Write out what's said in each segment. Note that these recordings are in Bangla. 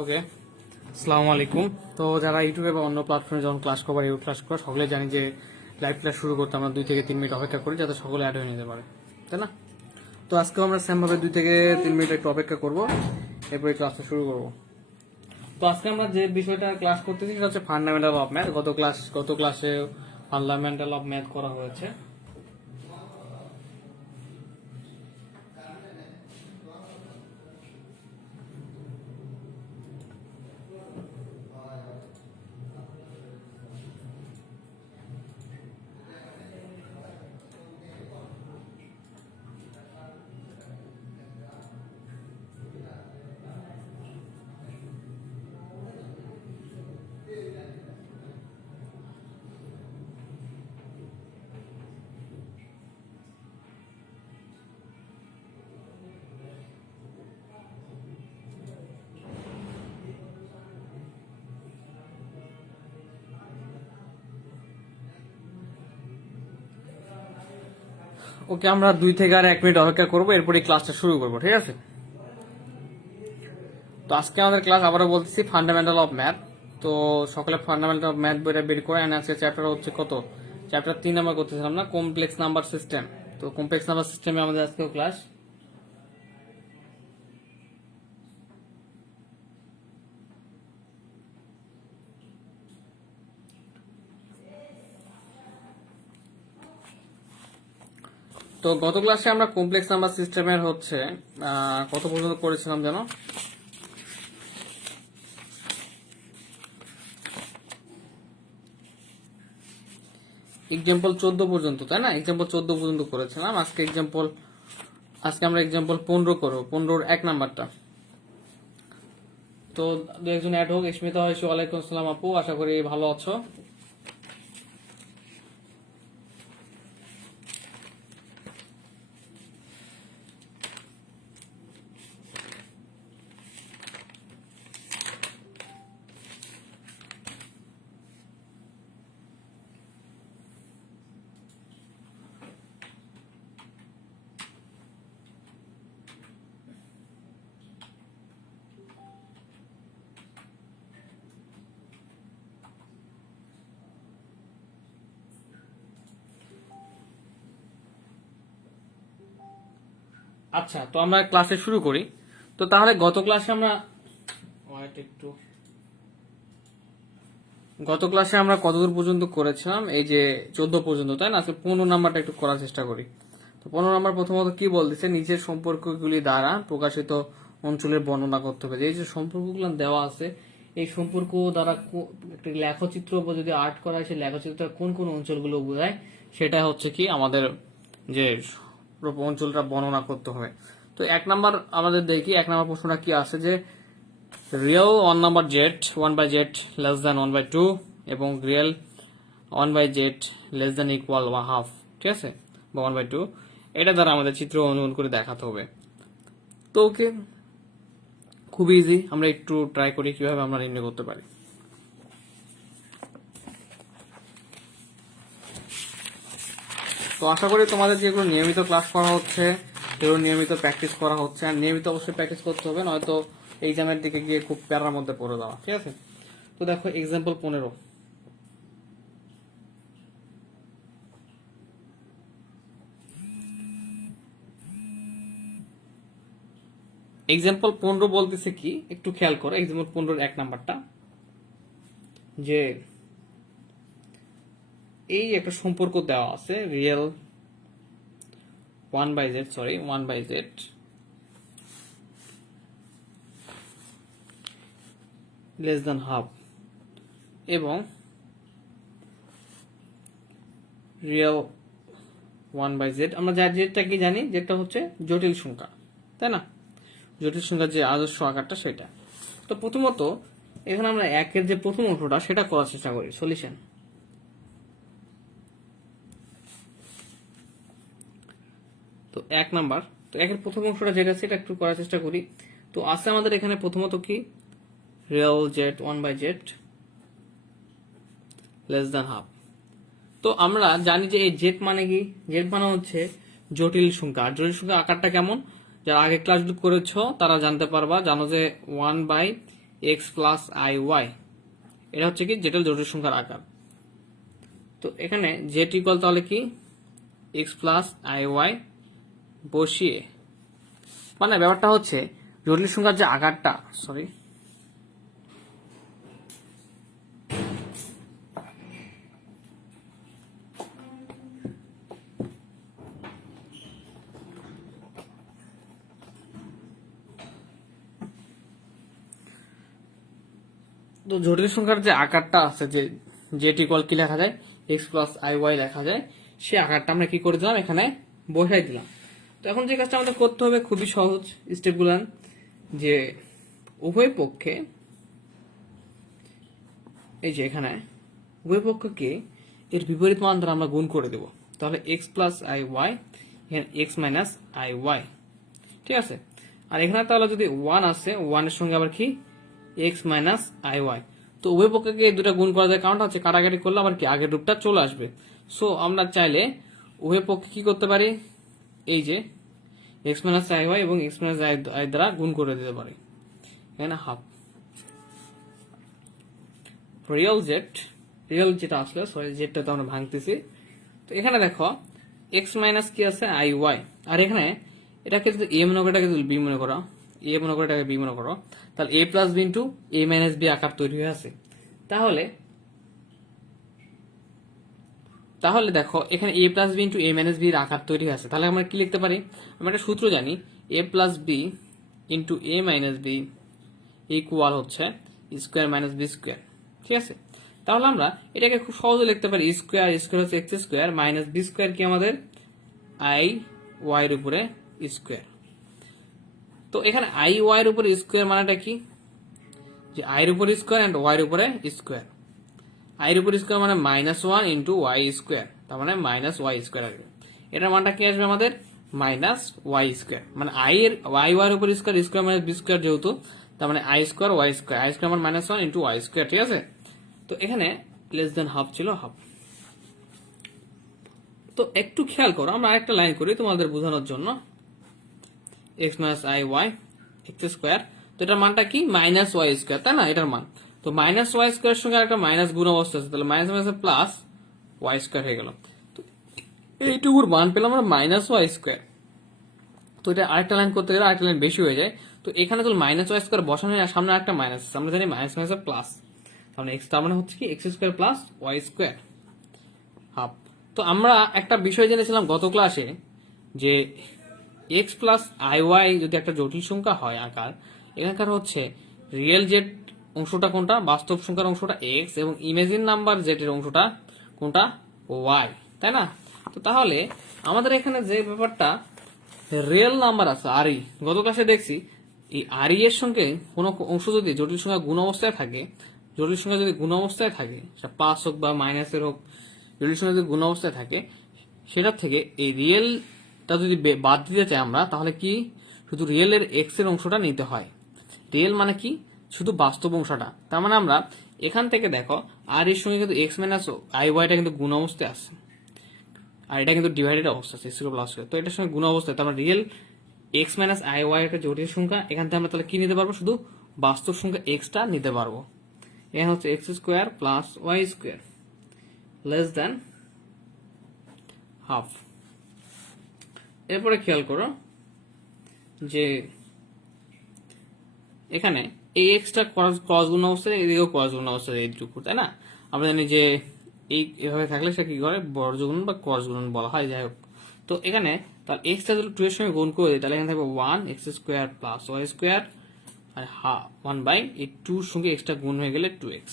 ওকে, আসসালামু আলাইকুম। তো যারা ইউটিউবে বা অন্য প্ল্যাটফর্মে যখন ক্লাস করবার ইউটিউব ক্লাস করে সকলে জানি যে লাইভ ক্লাস শুরু করতে আমরা 2 থেকে 3 মিনিট অপেক্ষা করি যাতে সকলে অ্যাড হয়ে নিতে পারে, তাই না? তো আজকেও আমরা সেমভাবে 2 থেকে 3 মিনিট একটু অপেক্ষা করব, এরপরে ক্লাসটা শুরু করব। তো আজকে আমরা যে বিষয়টা ক্লাস করতেছি সেটা হচ্ছে ফান্ডামেন্টাল অফ ম্যাথ। গত ক্লাসে ফান্ডামেন্টাল অফ ম্যাথ করা হয়েছে। ওকে, আমরা 2 থেকে আর 1 মিনিট অপেক্ষা করবো, এরপরে ক্লাসটা শুরু করবো, ঠিক আছে? তো আজকে আমাদের ক্লাস আবারও বলতেছি ফান্ডামেন্টাল অফ ম্যাথ। তো সকলে ফান্ডামেন্টাল অফ ম্যাথ বইটা বের করে আজকে চ্যাপ্টার হচ্ছে কত? চ্যাপ্টার 3 আমরা করতেছিলাম না, কমপ্লেক্স নাম্বার সিস্টেম। তো কমপ্লেক্স নাম্বার সিস্টেমে আমাদের আজকেও ক্লাস। তো গত ক্লাসে আমরা কমপ্লেক্স নাম্বার সিস্টেমের হচ্ছে কত পর্যন্ত করেছিলাম জানো? এক্সাম্পল 14 পর্যন্ত, তাই না? এক্সাম্পল 14 পর্যন্ত করেছিলাম। আজকে আমরা এক্সাম্পল 15 করবো, 15-র 1 নাম্বারটা। তো দু একজন অ্যাড হোক। স্মিতা হয়েছে, ওয়ালাইকুম আসসালাম আপু, আশা করি ভালো আছো। আচ্ছা, তো আমরা ক্লাসে শুরু করি। তো তাহলে গত ক্লাসে আমরা কতদূর পর্যন্ত করেছিলাম? এই যে 14 পর্যন্ত, তাই না? আজকে 15 নাম্বারটা একটু করার চেষ্টা করি। তো 15 নাম্বার প্রথমত কি বলতেছে, নিচের সম্পর্কগুলি দ্বারা প্রকাশিত অঞ্চলের বর্ণনা করতে হবে। এই যে সম্পর্কগুলো দেওয়া আছে, এই সম্পর্ক দ্বারা একটা লেখচিত্র বা যদি আর্ট করা হয়, সেই লেখচিত্রটা কোন কোন অঞ্চলগুলো বোঝায় সেটা হচ্ছে কি আমাদের যে অঞ্চলটা বর্ণনা করতে হবে। তো 1 নাম্বার আমাদের দেখি, 1 নাম্বার প্রশ্নটা কি আছে যে real 1 number Z 1/z less than 1/2 এবং real 1/z less than equal half, ঠিক আছে, বা 1/2। এটা দ্বারা আমাদের চিত্র অনুমান করে দেখাতে হবে। তো ওকে, খুব ইজি। আমরা একটু ট্রাই করি কিভাবে আমরা নির্ণয় করতে পারি। তো আশা করি তোমাদের যেগুলো নিয়মিত ক্লাস করা হচ্ছে সেগুলো নিয়মিত প্র্যাকটিস করা হচ্ছে, আর নিয়মিত অবশ্যই প্র্যাকটিস করতে হবে, নয়তো এক্সামের দিকে গিয়ে খুব প্যারার মধ্যে পড়ে যাওয়া, ঠিক আছে? তো দেখো এক্সাম্পল 15। এক্সাম্পল 15 বলতেছে কি, একটু খেয়াল করো। এক্সাম্পল 15-র 1 নাম্বারটা যে এই একটা সম্পর্ক দেওয়া আছে, real 1/z less than half এবং রিয়েল 1/z। আমরা যার জেডটা কি জানি, যেটা হচ্ছে জটিল সংখ্যা, তাই না? জটিল সংখ্যার যে আদর্শ আকারটা সেটা। তো প্রথমত এখানে আমরা 1-এর যে প্রথম অংশটা সেটা করার চেষ্টা করি, সলিউশন। তো 1 নাম্বার, তো 1-এর প্রথম অংশটা যেটা সেটা একটু করার চেষ্টা করি। তো আছে আমাদের এখানে প্রথমত কি real Z 1/z less than half. তো আমরা জানি যে এই জেড মানে কি, জেড মানে হচ্ছে জটিল সংখ্যা। আর জটিল সংখ্যা আকারটা কেমন? যারা আগে ক্লাসগুলো করেছো তারা জানতে পারবা, জানো যে 1/x+iy এটা হচ্ছে কি যেটা জটিল সংখ্যার আকার। তো এখানে জেড ইকুয়াল তাহলে কি x+iy বসিয়ে, মানে ব্যাপারটা হচ্ছে জটিল সংখ্যার যে আকারটা, সরি তো জটিল সংখ্যার যে আকারটা আছে, যে জেড ইকুয়াল কি লেখা যায় x+iy লেখা যায়, সেই আকারটা আমরা কি করে দিলাম এখানে বসাই দিলাম। তো এখন যে কাজটা আমাদের করতে হবে খুবই সহজ স্টেপগুলো, যে উভয় পক্ষে এই যে এখানে উভয় পক্ষকে এর বিপরীত মান দ্বারা আমরা গুণ করে দেব। তাহলে x+iy এখানে x-iy, ঠিক আছে। আর এখানে তাহলে যদি 1 আসে, 1 এর সঙ্গে আবার কি x-iy, তো উভয় পক্ষকে এই দুটো গুণ করা যায়, কারণটা হচ্ছে কাটাকাটি করলে আবার কি আগের রূপটা চলে আসবে। সো আমরা চাইলে উভয় পক্ষে কি করতে পারি, এই যে x-iy এবং x-i দ্বারা গুণ করে দিতে পারি। এখানে হাফ রিয়েল যেটা আসলে, সরি জেডটা তো আমরা ভাঙতেছি। তো এখানে দেখো x মাইনাস কি আছে iy, আর এখানে এটাকে যদি a মনে করো, এটাকে যদি b মনে করো, a মনে করো, এটাকে b মনে করো, তাহলে a plus b into a minus b আকার তৈরি হয়ে আছে। তাহলে দেখো এখানে a plus b into a minus b এর আকার তৈরি হয়ে আছে। তাহলে আমরা কি লিখতে পারি, আমরা একটা সূত্র জানি, a plus b into a minus b equal হচ্ছে স্কোয়ার মাইনাস বি স্কোয়ার, ঠিক আছে। তাহলে আমরা এটাকে খুব সহজে লিখতে পারি, স্কোয়ার হচ্ছে x square minus b square কি আমাদের আই ওয়াই এর উপরে স্কোয়ার। তো এখানে আই ওয়াই এর উপরে স্কোয়ার মানেটা কি, যে আই এর উপরে স্কোয়ার এন্ড ওয়াই এর উপরে স্কোয়ার। আই এর উপরে স্কোয়ার মানে -1 ইন্টু ওয়াই স্কোয়ার, তার মানে মাইনাস ওয়াই স্কোয়ার আসবে। এটার মানটা কি আসবে আমাদের মাইনাস ওয়াই স্কোয়ার, মানে আই ওয়াই এর উপর square, square minus b square যেহেতু, তার মানে i square y square, i square মানে -1 ইন্টু ওয়াই স্কোয়ার, ঠিক আছে। তো এখানে লেস দেন হাফ ছিল, হাফ। তো একটু খেয়াল করো, আমরা আরেকটা লাইন করি তোমাদের বোঝানোর জন্য, x minus i y x square, তো এটার মানটা কি মাইনাস ওয়াই স্কোয়ার, তাই না এটার মান। তো মাইনাস ওয়াই স্কোয়ার সঙ্গে একটা মাইনাস গুণ অবস্থা আছে, তাহলে minus minus plus y square হয়ে গেল। তো এইটুকুর মান পেলাম আমরা মাইনাস ওয়াই স্কোয়ার। তো এটা আরেকটা লাইন করতে গেলে আরেকটা লাইন বেশি হয়ে যায়। তো এখানে তো মাইনাস ওয়াই স্কোয়ার বসানো হয়, সামনে একটা মাইনাস, আমরা জানি মাইনাস মাইনাস প্লাস, তাহলে এক্স তার মানে হচ্ছে কি x square plus y square half. তো আমরা একটা বিষয় জেনেছিলাম গত ক্লাসে, যে এক্স প্লাস আই ওয়াই যদি একটা জটিল সংখ্যা হয় আকার, এখানকার হচ্ছে রিয়েল জেড অংশটা কোনটা, বাস্তব সংখ্যার অংশটা এক্স, এবং ইমেজিন নাম্বার জেড এর অংশটা কোনটা ওয়াই, তাই না। তো তাহলে আমাদের এখানে যে ব্যাপারটা রিয়েল নাম্বার আছে আর ই, গত ক্লাসে দেখছি এই আর ই এর সঙ্গে কোনো অংশ যদি জটিল সংখ্যা গুণ অবস্থায় থাকে, জটিল সংখ্যা যদি গুণ অবস্থায় থাকে, সেটা প্লাস হোক বা মাইনাসের হোক, জটিল সংখ্যা যদি গুণ অবস্থায় থাকে, সেটা থেকে এই রিয়েলটা যদি বাদ দিতে চাই আমরা, তাহলে কি শুধু রিয়েলের এক্স এর অংশটা নিতে হয়। রিয়েল মানে কি শুধু বাস্তব অংশটা, তার মানে আমরা এখান থেকে দেখো আর এর সঙ্গে কিন্তু এক্স মাইনাস আই ওয়াইটা কিন্তু গুণ অবস্থায় আছে, আর এটা কিন্তু ডিভাইডেড অবস্থা আছে স্কোয়ার প্লাস, তো এটার সঙ্গে গুণ অবস্থায়, তার মানে real x minus i y একটা জটিল সংখ্যা, এখান থেকে আমরা তাহলে কি নিতে পারবো, শুধু বাস্তব সংখ্যা এক্সটা নিতে পারবো। এখানে হচ্ছে x square plus y square less than half. এরপরে খেয়াল করো যে এখানে এই এক্সটা ক্রস গুণ অবস্থায়, এদিকেও ক্রস গুণ অবস্থায়, এইটুকু, তাই না। আমরা জানি যে এই এভাবে থাকলে সেটা কি করে বর্গগুণন বা ক্রস গুণন বলা হয়, যাই হোক। তো এখানে তাহলে এক্সটা যদি 2 এর সঙ্গে গুণ করে দিই, তাহলে এখানে থাকবে 1 x square plus y square, আর 1 বাই এই 2 এর সঙ্গে এক্সটা গুণ হয়ে গেলে 2x।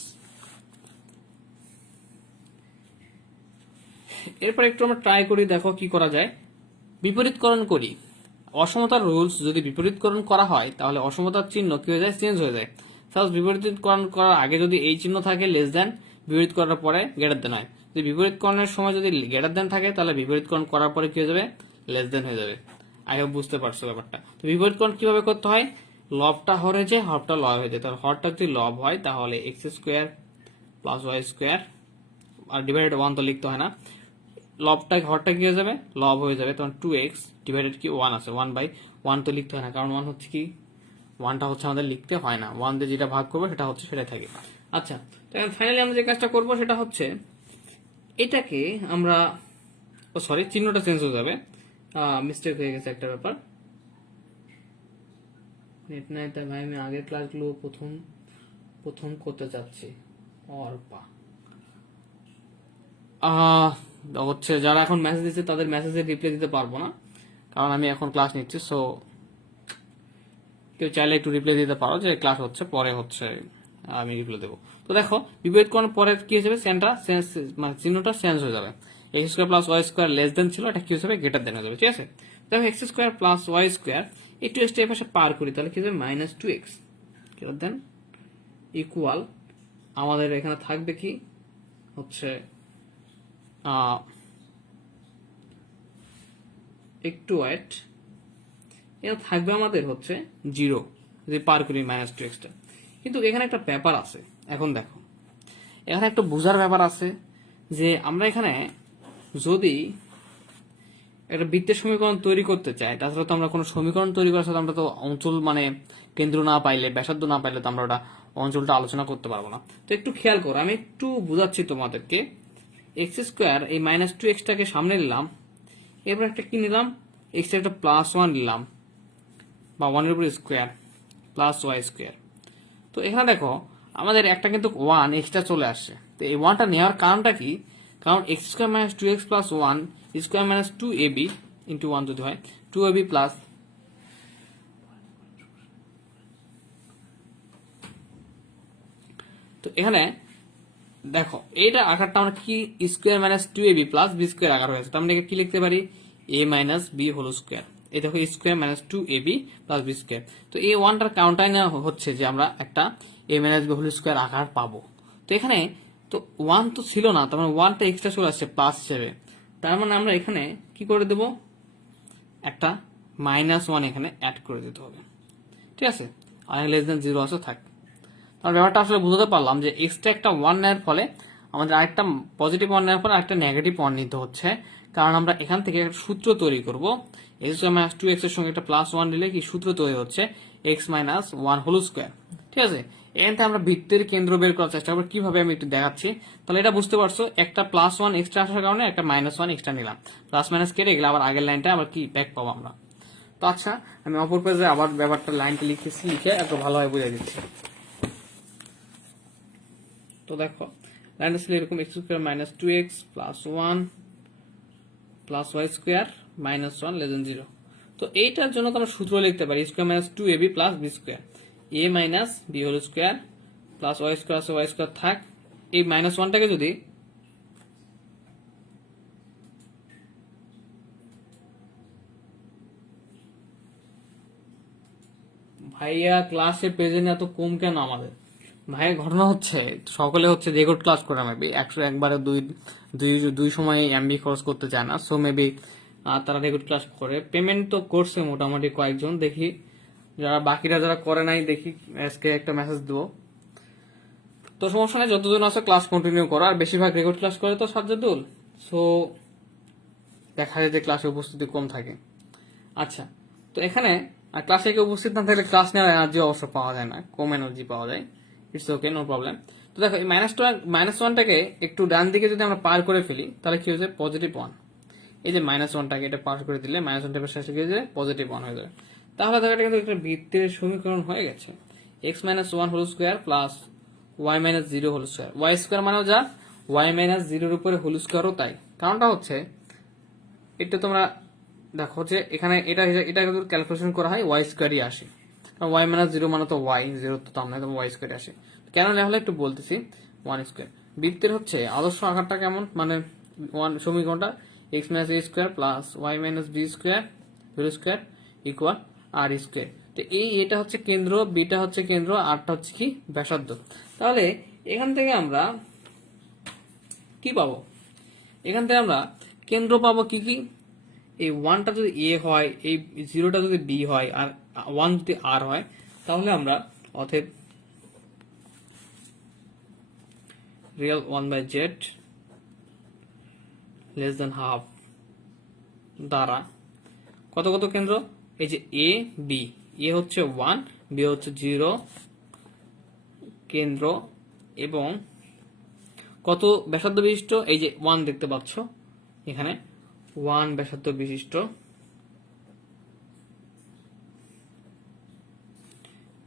এরপর একটু আমরা ট্রাই করি, দেখো কি করা যায়, বিপরীতকরণ করি। অসমতার রুলস যদি বিপরীতকরণ করা হয়, তাহলে অসমতার চিহ্ন কি হয়ে যায়, চেঞ্জ হয়ে যায়। সাপোজ বিপরীতকরণ করার আগে যদি এই চিহ্ন থাকে লেস দেন, বিপরীত করার পরে গ্রেটার দেন হয়। যদি বিপরীতকরণের সময় যদি গ্রেটার দেন থাকে, তাহলে বিপরীতকরণ করার পরে কি হয়ে যাবে, লেস দেন হয়ে যাবে। আই হোপ বুঝতে পারছো ব্যাপারটা। তো বিপরীতকরণ কিভাবে করতে হয়, লবটা হর হয়ে যায়, হরটা লব হয়ে যায়। তাহলে হরটা যদি লব হয়, তাহলে x square plus y square, আর ডিভাইডেড 1 তো লিখতে হয় না, লবটা ঘরটা কি হয়ে যাবে, লব হয়ে যাবে, তখন 2x ডিভাইডেড কি 1 আছে, 1/1 তো লিখতে হয় না, কারণ 1 হচ্ছে কি, 1টা হচ্ছে আমাদের লিখতে হয় না, 1 দিয়ে যেটা ভাগ করবো সেটা হচ্ছে সেটাই থাকে। আচ্ছা, তো এখন ফাইনালি আমরা যে কাজটা করবো সেটা হচ্ছে এটাকে আমরা, ও সরি চিহ্নটা চেঞ্জ হয়ে যাবে, মিস্টেক হয়ে গেছে একটা ব্যাপার, নেট নাই তাই ভাই আমি আগের ক্লাসগুলো প্রথম প্রথম করতে চাচ্ছি। অর্পা হচ্ছে যারা এখন মেসেজ দিচ্ছে তাদের মেসেজে রিপ্লাই দিতে পারবো না, কারণ আমি এখন ক্লাস নিচ্ছি। সো কেউ চাইলে একটু রিপ্লাই দিতে পারো যে ক্লাস হচ্ছে, পরে হচ্ছে আমি রিপ্লাই দেবো। তো দেখো বিপরীত করার পরে কি হয়ে যাবে, মানে চিহ্নটা চেঞ্জ হয়ে যাবে, x square plus y square less than ছিল, এটা কি হয়ে যাবে, গ্রেটার দেন হয়ে যাবে। ঠিক আছে, দেখো x square plus y square একটু এক্সট্রা পাশে পার করি, তাহলে কি হবে -2x গ্রেটার দেন ইকুয়াল, আমাদের এখানে থাকবে কি হচ্ছে একটু ওয়েট, এটা থাকবে আমাদের হচ্ছে 0 যদি পার করি -2x টা। কিন্তু এখানে একটা ব্যাপার আছে, এখন দেখো এখানে একটা বোঝার ব্যাপার আছে যে আমরা এখানে যদি একটা বৃত্তের সমীকরণ তৈরি করতে চাই, তাছাড়া তো আমরা কোনো সমীকরণ তৈরি করার সাথে আমরা তো অঞ্চল মানে কেন্দ্র না পাইলে, ব্যাসার্ধ না পাইলে তো আমরা ওটা অঞ্চলটা আলোচনা করতে পারবো না। তো একটু খেয়াল করো, আমি একটু বুঝাচ্ছি তোমাদেরকে। এক্স স্কোয়ার এই -2x টাকে সামনে নিলাম, এরপর একটা কি নিলাম, এক্স একটা +1 নিলাম, বা 1 এর উপর স্কোয়ার প্লাস ওয়াই স্কোয়ার। তো এখানে দেখো আমাদের একটা কিন্তু 1 এক্সট্রা চলে আসছে, তো এই 1টা নেওয়ার কারণটা কি, কারণ x square -2x plus 1 square -2ab into 1 যদি হয় 2ab প্লাস, তো এখানে দেখো এইটা আকারটা আমরা কি square -2ab plus b square আকার হয়েছে, তার মানে কি লিখতে পারি a - b হোল স্কোয়ার, এই দেখো square -2ab plus b square. তো এই 1টার কাউন্টার নেওয়া হচ্ছে যে আমরা একটা a - b হোল স্কোয়ার আকার পাবো। তো এখানে তো 1 তো ছিল না, তার মানে 1টা এক্সট্রা চলে আসছে প্লাস হিসেবে, তার মানে আমরা এখানে কি করে দেব, একটা -1 এখানে অ্যাড করে দিতে হবে। ঠিক আছে, আর লেস দেন 0 আছে থাক। তার ব্যাপারটা আসলে বুঝতে পারলাম যে এক্সট্রা একটা 1 নেওয়ার ফলে আমাদের আরেকটা পজিটিভ 1 নেওয়ার পরে আরেকটা নেগেটিভ 1 নিতে হচ্ছে, কারণ আমরা এখান থেকে একটা সূত্র তৈরি করব, x-2x এর সঙ্গে একটা +1 দিলে কি সূত্র তৈরি হচ্ছে x - 1 হোল স্কোয়ার। ঠিক আছে, এখান থেকে আমরা বৃত্তের কেন্দ্র বের করার চেষ্টা করবো, কিভাবে আমি একটু দেখাচ্ছি। তাহলে এটা বুঝতে পারছো, একটা +1 এক্সট্রা আসার কারণে একটা -1 এক্সট্রা নিলাম, প্লাস মাইনাস কেটে গেলে আবার আগের লাইনটা আবার কি ব্যাক পাবো আমরা। তো আচ্ছা, আমি অপর পেজে আবার ব্যাপারটা লাইনটা লিখেছি, লিখে এত ভালোভাবে বুঝিয়ে দিচ্ছি। তো দেখো লাইনটা ছিল এরকম, x square -2x plus 1 plus y square -1 less than 0। তো এইটার জন্য তো আমরা সূত্র লিখতে পারি square -2ab plus b square, a - b whole square plus y square আছে, ওয়াই স্কোয়ার থাক, এই -1টাকে যদি ভাইয়া ক্লাসে প্রেজেন্ট এত কম কেন আমাদের, ভাইয়ের ঘটনা হচ্ছে সকলে হচ্ছে রেকর্ড ক্লাস করে, মেবি 100 একবারে দুই দুই দুই সময় এমবি খরচ করতে চায় না, সো মেবি তারা রেকর্ড ক্লাস করে। পেমেন্ট তো করছে মোটামুটি কয়েকজন, দেখি যারা বাকিরা যারা করে নাই দেখি আজকে একটা মেসেজ দেবো। তো সমস্যা নেই, যতজন আছে ক্লাস কন্টিনিউ করো, আর বেশিরভাগ রেকর্ড ক্লাস করে তো সাজ্জাদুল, সো দেখা যায় যে ক্লাসে উপস্থিতি কম থাকে। আচ্ছা, তো এখানে ক্লাসে কেউ উপস্থিত না থাকলে ক্লাস নেওয়ার এনার্জি অবশ্য পাওয়া যায় না, কম এনার্জি পাওয়া যায়, ইটস ওকে, নো প্রবলেম। তো দেখো এই -1টাকে একটু ডান দিকে যদি আমরা পার করে ফেলি তাহলে কি হয়েছে +1, এই যে -1টাকে এটা পার করে দিলে -1 টাইপের শেষে গিয়ে +1 হয়ে যাবে। তাহলে দেখো এটা কিন্তু একটা বৃত্তের সমীকরণ হয়ে গেছে, x - 1 whole square plus y - 0 whole square, y square মানেও যা y - 0 উপরে হোল স্কোয়ারও তাই। কারণটা হচ্ছে এটা তোমরা দেখো যে এখানে এটা এটা কিন্তু ক্যালকুলেশন করা হয় ওয়াই স্কোয়ারই আসে, কারণ y - 0 মানে তো y, 0 তো আমরা ওয়াই স্কোয়ার আসে। কেন লেখা একটু বলতেছি, 1 স্কোয়ার বৃত্তের হচ্ছে আদর্শ আকারটা কেমন, মানে 1 সমীকরণটা x - a square plus y - b square whole square equal r square. তো এটা হচ্ছে কেন্দ্র, বিটা হচ্ছে কেন্দ্র, আরটা হচ্ছে কি ব্যাসার্ধ। তাহলে এখান থেকে আমরা কি পাবো, এখান থেকে আমরা কেন্দ্র পাবো কি কি, এই 1টা যদি a হয়, এই 0টা যদি b হয়, আর 1 যদি r হয়, তাহলে আমরা অতএব real 1/z less than half দ্বারা কত কত কেন্দ্র, এই যে এ বি, এ হচ্ছে 1, বি হচ্ছে 0 কেন্দ্র এবং কত ব্যাসার্ধ বিশিষ্ট, এই যে 1 দেখতে পাচ্ছ এখানে 1 ব্যাসার্ধ বিশিষ্ট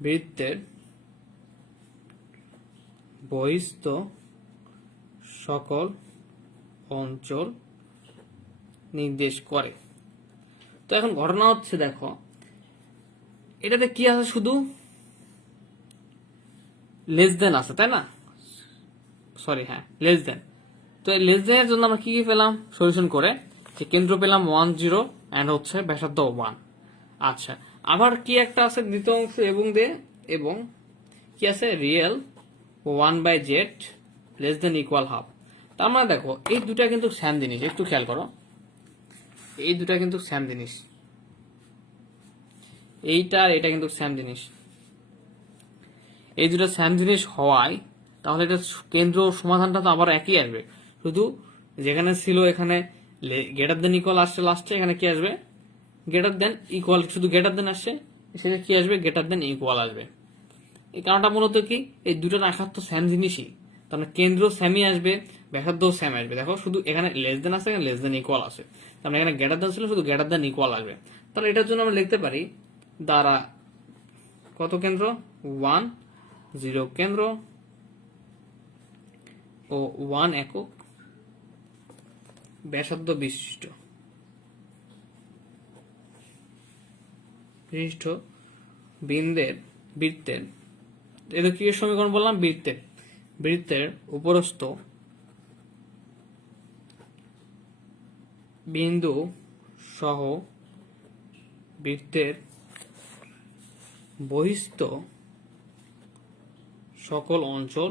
বৃত্তের বহিস্থ সকল অঞ্চল নির্দেশ করে। তো এখন ঘটনা হচ্ছে দেখো এটাতে কি আছে, শুধু লেস দেন আছে তাই না, সরি হ্যাঁ লেস দেন। তো এই লেস দেনের জন্য আমরা কি কি পেলাম সলিউশন করে, যে কেন্দ্র পেলাম 1 0 এন্ড হচ্ছে ব্যাসার্ধ 1। আচ্ছা আবার কি একটা আছে দ্বিতীয় অংশ এবং কি আছে real 1/z less than equal half. তার মানে দেখো এই দুটা কিন্তু সেম জিনিস, একটু খেয়াল করো এই দুটা কিন্তু সেম জিনিস, এইটা আর এটা কিন্তু সেম জিনিস। এই দুটো সেম জিনিস হওয়ায় তাহলে এটা কেন্দ্র সমাধানটা তো আবার একই আসবে, শুধু যেখানে ছিল এখানে গ্রেটার দেন ইকুয়াল আসছে লাস্টে, এখানে কি আসবে গ্রেটার দেন ইকুয়াল, শুধু গ্রেটার দেন আসছে সেটা কি আসবে গ্রেটার দেন ইকুয়াল আসবে। এই কারণটা মূলত কি এই দুটোর আকার তো সেম জিনিসই, তার মানে কেন্দ্র সেমই আসবে ব্যাসার্ধও সেম আসবে। দেখো শুধু এখানে লেস দেন আছে, এখানে লেস দেন ইকুয়াল আছে, তার মানে এখানে গ্রেটার দেন ছিল শুধু গ্রেটার দেন ইকুয়াল আসবে। তাহলে এটার জন্য আমরা লিখতে পারি দ্বারা কত কেন্দ্র 1 0 কেন্দ্র ও 1 একক ব্যাসার্ধ বিশিষ্ট বৃত্তের এটা কি সমীকরণ বললাম, বৃত্তের উপরস্থ বিন্দু সহ বৃত্তের বহিস্থ সকল অঞ্চল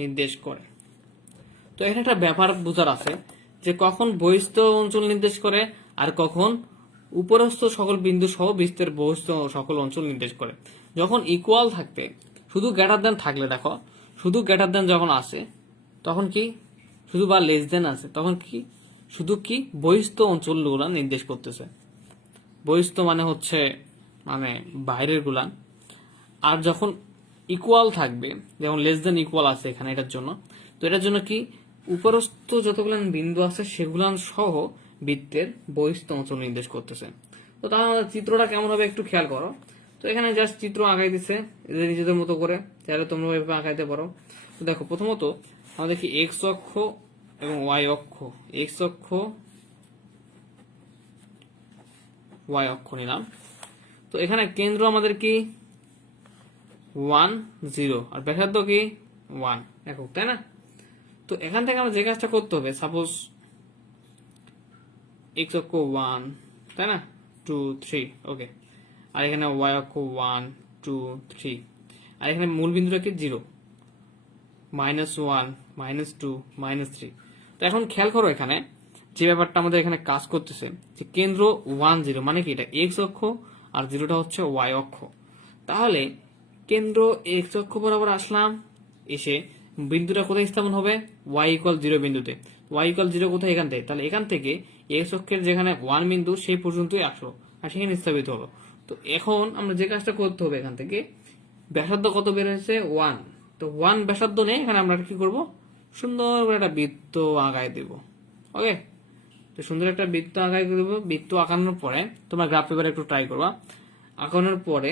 নির্দেশ করে। তো এখানে একটা ব্যাপার বোঝার আছে যে কখন বহিস্থ অঞ্চল নির্দেশ করে আর কখন উপরস্থ সকল বিন্দু সহ বৃত্তের বহিস্থ সকল অঞ্চল নির্দেশ করে। যখন ইকুয়াল থাকবে, শুধু গ্রেটার দেন থাকলে দেখো শুধু গ্রেটার দেন যখন আসে তখন কি শুধু বা লেস দেন আছে তখন কি শুধু কি বহিস্থ অঞ্চলগুলা নির্দেশ করতেছে। বহিস্থ মানে হচ্ছে মানে বাইরের গুলা। আর যখন ইকুয়াল থাকবে, যেমন লেস দেন ইকুয়াল আছে এখানে এটার জন্য, তো এটার জন্য কি উপরস্থ যতগুলো বিন্দু আছে সেগুলান সহ বৃত্তের বহিস্থ অঞ্চল নির্দেশ করতেছে। তো তাহলে চিত্রটা কেমন হবে একটু খেয়াল করো। তো এখানে জাস্ট চিত্র আঁকাই দিছে এদের নিজেদের মতো করে, তাহলে তোমরা এভাবে আঁকাইতে পারো। তো দেখো প্রথমত আমাদের কি এক্স অক্ষ এবং ওয়াই অক্ষ, এক্স অক্ষ ওয়াই অক্ষ নিলাম। তো এখানে কেন্দ্র আমাদের কি 1 0 আর ব্যাসার্ধ কি 1 একক তাই না। তো এখান থেকে আমরা যে কাজটা করতে হবে, সাপোজ এক্স অক্ষ 1 তাই না 2 3 ওকে, আর এখানে ওয়াই অক্ষ 1 2 3, আর এখানে মূল বিন্দুটা কি 0 -1 -2 -3। তো এখন খেয়াল করো এখানে যে ব্যাপারটা আমাদের এখানে কাজ করতেছে যে কেন্দ্র 1 0 মানে কি এটা এক্স অক্ষ আর 0টা হচ্ছে ওয়াই অক্ষ। তাহলে কেন্দ্র এক্স অক্ষ বরাবর আসলাম, এসে বিন্দুটা কোথায় স্থাপন হবে y = 0 বিন্দুতে। y = 0 কোথায় এখান থেকে, তাহলে এখান থেকে এক্স অক্ষের যেখানে 1 বিন্দু সেই পর্যন্তই আসলো আর সেখানে স্থাপিত হলো। তো এখন আমরা যে কাজটা করতে হবে এখান থেকে ব্যাসার্ধ কত বের হয়েছে 1, তো 1 ব্যাসার্ধ নেই এখানে আমরা কি করব সুন্দর করে একটা বৃত্ত আঁকায় দেব। ওকে, তো সুন্দর একটা বৃত্ত আঁকায় দেব। বৃত্ত আঁকানোর পরে তোমরা গ্রাফ পেপারে একটু ট্রাই করবা। আঁকানোর পরে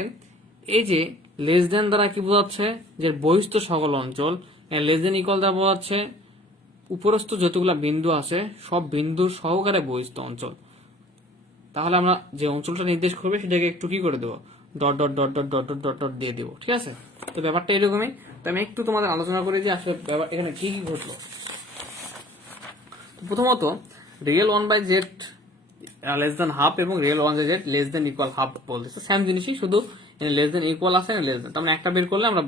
এই যে লেস দেন দ্বারা কি বোঝাচ্ছে যে বহিস্থ সকল অঞ্চল, লেস দেন ইকুয়াল দ্বারা বোঝাচ্ছে উপরস্থ যতগুলা বিন্দু আছে সব বিন্দু সহকারে বহিস্থ অঞ্চল। তাহলে আমরা যে অঞ্চলটা নির্দেশ করবে সেটাকে একটু কি করে দেবো dot dot dot dot dot dot dot দিয়ে দেবো, ঠিক আছে। তো ব্যাপারটা এরকমই। তো আমি একটু তোমাদের আলোচনা করি যে আসলে ব্যাপার এখানে কি কি ঘটলো। প্রথমত real 1/z less than half এবং real 1/z less than equal half বলতেছে, সেম জিনিসই, শুধু লেস দেন ইকুয়াল আছে লেস দেন, তার মানে একটা বের করলে আমরা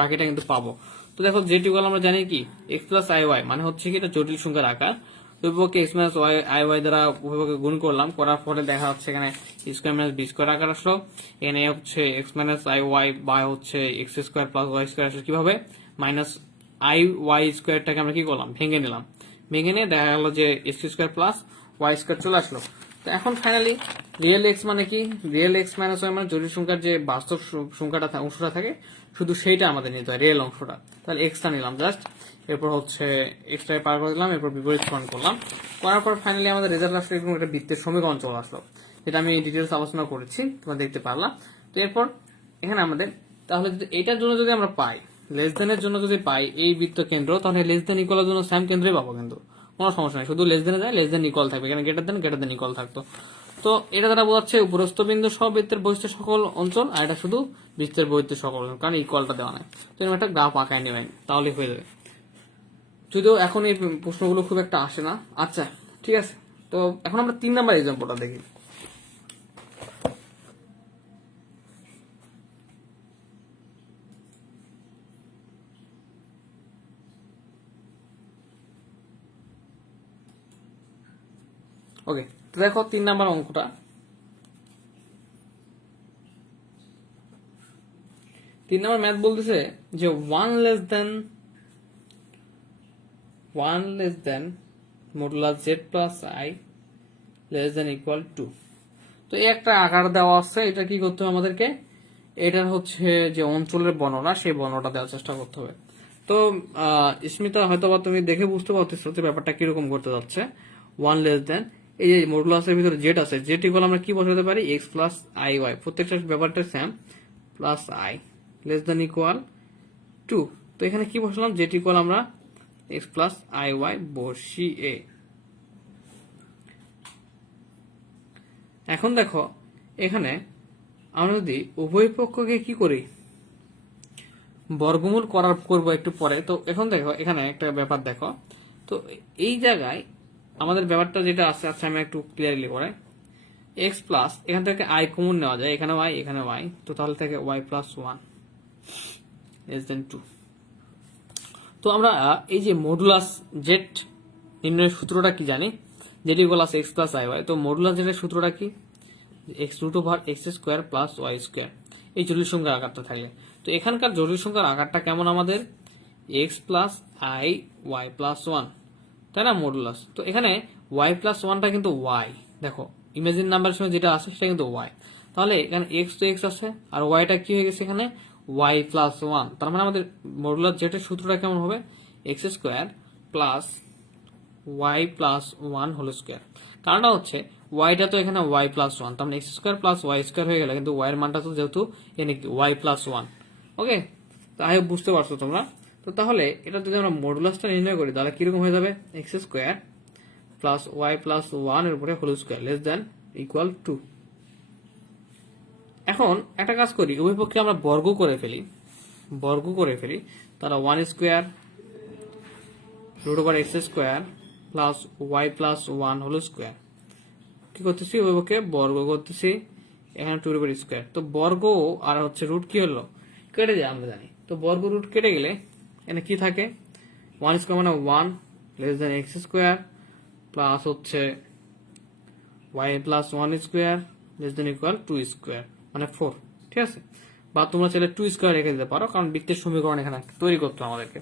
বাকিটা কিন্তু পাবো। তো দেখো জেড ইকুয়াল আমরা জানি কি x + iy মানে হচ্ছে কি এটা জটিল সংখ্যার আকার। উভয়পক্ষে x - iy দ্বারা উভয়পক্ষে গুণ করলাম, করার ফলে দেখা যাচ্ছে এখানে স্কয়ার - বি স্কয়ার আকার আসলো। এখানে হচ্ছে x - iy বা হচ্ছে x² + y² আসলে কিভাবে আই ওয়াই স্কোয়ারটাকে আমরা কি করলাম, ভেঙে নিলাম। ভেঙে নিয়ে দেখা গেল যে x square plus y square চলে আসলো। তো এখন ফাইনালি রিয়েল এক্স মানে কি, রিয়েল এক্স মাইনাস ওয়াই মানে জটিল সংখ্যার যে বাস্তব সংখ্যাটা অংশটা থাকে শুধু সেইটা আমাদের নিতে হয়, রিয়েল অংশটা। তাহলে এক্সটা নিলাম জাস্ট, এরপর হচ্ছে এক্সটাকে পার করে দিলাম, এরপর বিপরীতকরণ করলাম। করার পর ফাইনালি আমাদের রেজাল্ট আসলে এরকম একটা বৃত্তের সমীকরণ চলে আসলো, যেটা আমি ডিটেলস আলোচনা করেছি, তোমরা দেখতে পারলাম। তো এরপর এখানে আমাদের তাহলে যদি এটার জন্য যদি আমরা পাই, লেস দেনের জন্য যদি পাই এই বৃত্ত কেন্দ্র, তাহলে লেস দেন ইকুয়ালের জন্য সেম কেন্দ্রই পাবো, কিন্তু কোনো সমস্যা নেই, শুধু লেস দেনে যায় লেস দেন ইকুয়াল থাকবে, এখানে গ্রেটার দেন ইকুয়াল থাকতো। তো এটা দ্বারা বোঝাচ্ছে উপরস্থ বিন্দু সহ বৃত্তের বহিষ্ঠ সকল অঞ্চল, আর এটা শুধু বৃত্তের বহিষ্ঠ সকল অঞ্চল, কারণ ইকুয়ালটা দেওয়া নাই। তো এরকম একটা গ্রাফ আঁকায় নেবেন, তাহলে হয়ে যাবে। যদিও এখন এই প্রশ্নগুলো খুব একটা আসে না। আচ্ছা ঠিক আছে, তো এখন আমরা 3 নাম্বার এক্সাম্পলটা দেখি। ওকে, তো দেখো 3 নাম্বার অঙ্কটা। 3 নাম্বার ম্যাথ বলতেছে যে 1 less then modulus Z plus I less than equal two. তো এই একটা আকার দেওয়া আছে, এটা কি করতে হবে আমাদেরকে, এটার হচ্ছে যে অঞ্চলের বর্ণনা, সেই বর্ণনাটা দেওয়ার চেষ্টা করতে হবে। তো স্মিতা হয়তো বা তুমি দেখে বুঝতে পারতেছো যে ব্যাপারটা কিরকম করতে যাচ্ছে। 1 লেস দেন, এই যে মডুলাসের ভিতরে জেড আছে, জেড ইকুয়াল আমরা কি বসাতে পারি, এক্স প্লাস আই ওয়াই, প্রত্যেকটা ব্যাপারটা same, plus I less than equal two. তো এখানে কি বসালাম, জেড ইকুয়াল আমরা এক্স প্লাস আই ওয়াই বসিয়ে। এখন দেখো এখানে আমরা যদি উভয় পক্ষকে কি করি, বর্গমূল করবো একটু পরে। তো এখন দেখো এখানে একটা ব্যাপার দেখো, তো এই জায়গায় আমাদের ব্যাপারটা যেটা আছে, আচ্ছা আমি একটু ক্লিয়ারলি করে, এক্স প্লাস এখান থেকে আই কমন নেওয়া যায়, এখানে ওয়াই এখানে ওয়াই, তো তাহলে থেকে y plus one less than two. তো আমরা এই যে মডুলাস জেড নির্ণয়ের সূত্রটা কি জানি, যেটি ইকুয়াল আছে এক্স প্লাস আই ওয়াই। তো মডুলাস জেডের সূত্রটা কি, x root over x square plus y square, এই জটিল সংখ্যার আকারটা থাকলে। তো এখানকার জটিল সংখ্যার আকারটা কেমন আমাদের, x plus I Y plus one, তাই না, মডুলাস। তো এখানে ওয়াই প্লাস ওয়ানটা কিন্তু ওয়াই, দেখো ইমেজিন নাম্বারের সঙ্গে যেটা আছে সেটা কিন্তু ওয়াই। তাহলে এখানে এক্স তো এক্স আছে, আর ওয়াইটা কি হয়ে গেছে এখানে ওয়াই প্লাস ওয়ান। তার মানে আমাদের মডুলাস জেটের সূত্রটা কেমন হবে, x square plus y plus one whole square. কারণটা হচ্ছে ওয়াইটা তো এখানে ওয়াই প্লাস ওয়ান, তার মানে x square plus y square হয়ে গেল, কিন্তু ওয়াই এর মানটা তো যেহেতু এনে ওয়াই প্লাস ওয়ান। ওকে, তাই বুঝতে পারছো তোমরা। তো তাহলে এটা যদি আমরা মডুলাসটা নির্ণয় করি, তাহলে কিরকম হয়ে যাবে, x square plus y plus one এর উপরে whole square less than equal two. এখন একটা কাজ করি, উভয় পক্ষে আমরা বর্গ করে ফেলি, তাহলে one square root over x square plus y plus one whole square. কি করতেছি, উভয় পক্ষে বর্গ করতেছি, এখানে টু ওভার স্কোয়ার। তো বর্গ আর হচ্ছে রুট কি হলো, কেটে যায় আমরা জানি। তো বর্গ রুট কেটে গেলে এখানে কি থাকে, ওয়ান স্কোয়ার মানে one less than x square plus হচ্ছে y plus one square less than equal two square মানে 4। ঠিক আছে, বা তোমরা চাইলে টু স্কোয়ার রেখে দিতে পারো, কারণ বৃত্তের সমীকরণ এখানে তৈরি করতে আমাদেরকে।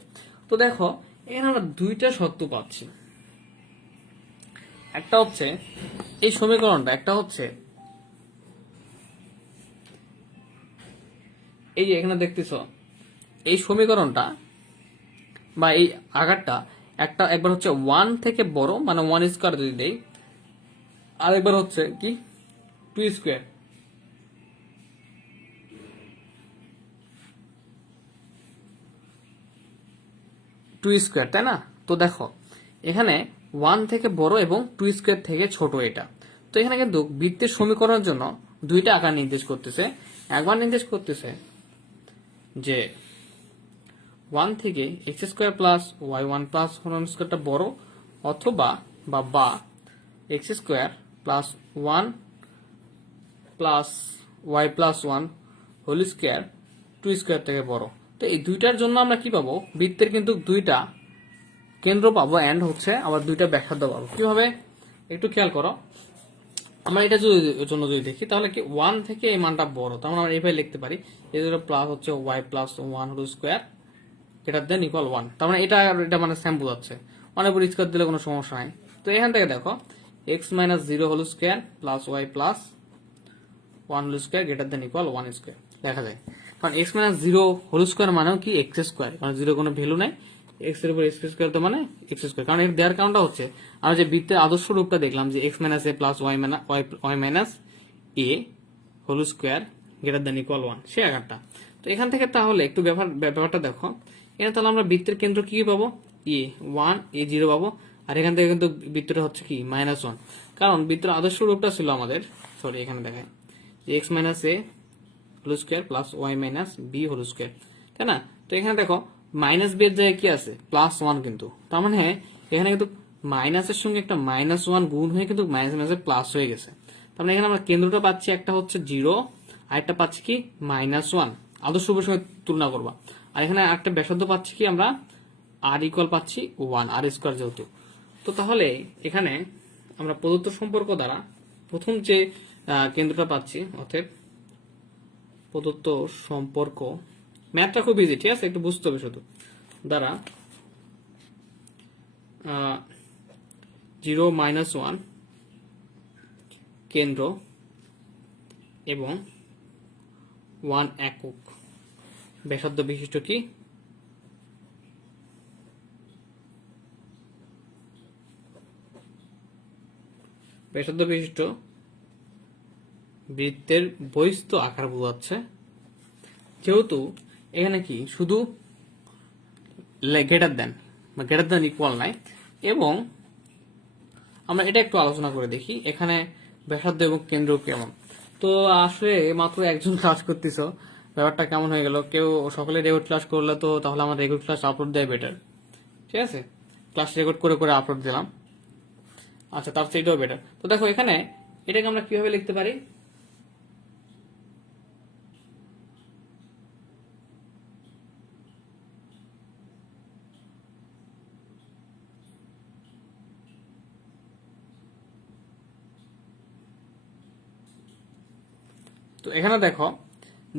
তো দেখো এখানে আমরা দুইটা সত্য পাচ্ছি, একটা হচ্ছে এই সমীকরণটা, একটা হচ্ছে এই যে এখানে দেখতেছ এই সমীকরণটা বা এই আকারটা, একবার হচ্ছে ওয়ান থেকে বড় মানে ওয়ান স্কোয়ার যদি দেই, আর একবার হচ্ছে কি টু স্কোয়ার। টু স্কোয়ার, তাই না। তো দেখো এখানে ওয়ান থেকে বড় এবং টু স্কোয়ার থেকে ছোট এটা। তো এখানে কিন্তু বৃত্তের সমীকরণের জন্য দুইটা আকার নির্দেশ করতেছে। একবার নির্দেশ করতেছে যে ওয়ান থেকে x square plus y one plus one স্কোয়ারটা বড়, অথবা বা x square plus one plus y plus one whole square two square থেকে বড়। তো এই দুইটার জন্য আমরা কি পাবো, বৃত্তের কিন্তু দুইটা কেন্দ্র পাবো, এন্ড হচ্ছে আবার দুইটা ব্যাসার্ধ পাবো। কিভাবে একটু খেয়াল করো, আমরা এটা জন্য যদি দেখি, তাহলে কি ওয়ান থেকে এই মানটা বড়, তাহলে আমরা এইভাবে লিখতে পারি, এর প্লাস হচ্ছে y plus one whole square greater than equal 1। তার মানে এটা মানে সেম বোঝাচ্ছে, অনেক উপর স্কোয়ার দিলে কোনো সমস্যা নাই। তো এখান থেকে দেখো x minus 0 whole square plus y plus 1 whole square greater than equal 1 square লেখা যায়। কারণ এক্স মাইনাস 0 হোল স্কোয়ার মানেও কি এক্স স্কোয়ার, কারণ 0 কোনো ভ্যালু নাই, এক্স এর উপর এক্স স্কোয়ার তো মানে এক্স স্কোয়ার। কারণ এর দেওয়ার কারণটা হচ্ছে আমরা যে বৃত্তের আদর্শ রূপটা দেখলাম যে x minus a plus y minus a whole square greater than equal 1, সে আকারটা। তো এখান থেকে তাহলে একটু ব্যাপারটা দেখো, এখানে তাহলে আমরা বৃত্তের কেন্দ্র কি পাবো, এ 1 এ 0 পাবো, আর এখান থেকে কিন্তু বৃত্তটা হচ্ছে কি -1, কারণ বৃত্তের আদর্শ রূপটা ছিল আমাদের, সরি এখানে দেখায় যে x minus a whole square plus y minus b whole square, তাই না? তো এখানে দেখো মাইনাস বি এর জায়গায় কি আছে +1, কিন্তু তার মানে এখানে কিন্তু মাইনাসের সঙ্গে একটা -1 গুণ হয়ে কিন্তু মাইনাস মাইনাসে প্লাস হয়ে গেছে। তার মানে এখানে আমরা কেন্দ্রটা পাচ্ছি, একটা হচ্ছে 0 আর একটা পাচ্ছি কি -1, আদর্শ রূপের সঙ্গে তুলনা করবা। আর এখানে একটা ব্যাসার্ধ পাচ্ছি কি আমরা আর ইকুয়াল পাচ্ছি 1 আর স্কোয়ার যেহেতু। তো তাহলে এখানে আমরা প্রদত্ত সম্পর্ক দ্বারা প্রথম যে কেন্দ্রটা পাচ্ছি, অর্থাৎ প্রদত্ত সম্পর্ক, ম্যাথটা খুব ইজি, ঠিক আছে, একটু বুঝতে হবে শুধু, দ্বারা 0 -1 কেন্দ্র এবং 1 একক ব্যাসার্ধ বিশিষ্ট কি ব্যাসার্ধ বিশিষ্ট বৃত্তের বহিস্থ আকার বোঝাচ্ছে। যেহেতু এখানে কি শুধু গ্রেটার দেন ইকুয়াল নাই, এবং আমরা এটা একটু আলোচনা করে দেখি এখানে ব্যাসার্ধ এবং কেন্দ্র কেমন। তো আসলে মাত্র একজন ক্লাস করতেছ, ব্যাপারটা কেমন হয়ে গেল, কেউ সকলে রেকর্ড ক্লাস করলে তো তাহলে আমার রেকর্ড ক্লাস আপলোড দেয় বেটার, ঠিক আছে, ক্লাস রেকর্ড করে করে আপলোড দিলাম, আচ্ছা তার সেইটাও বেটার। তো দেখো এখানে এটাকে আমরা কিভাবে লিখতে পারি, তো এখানে দেখো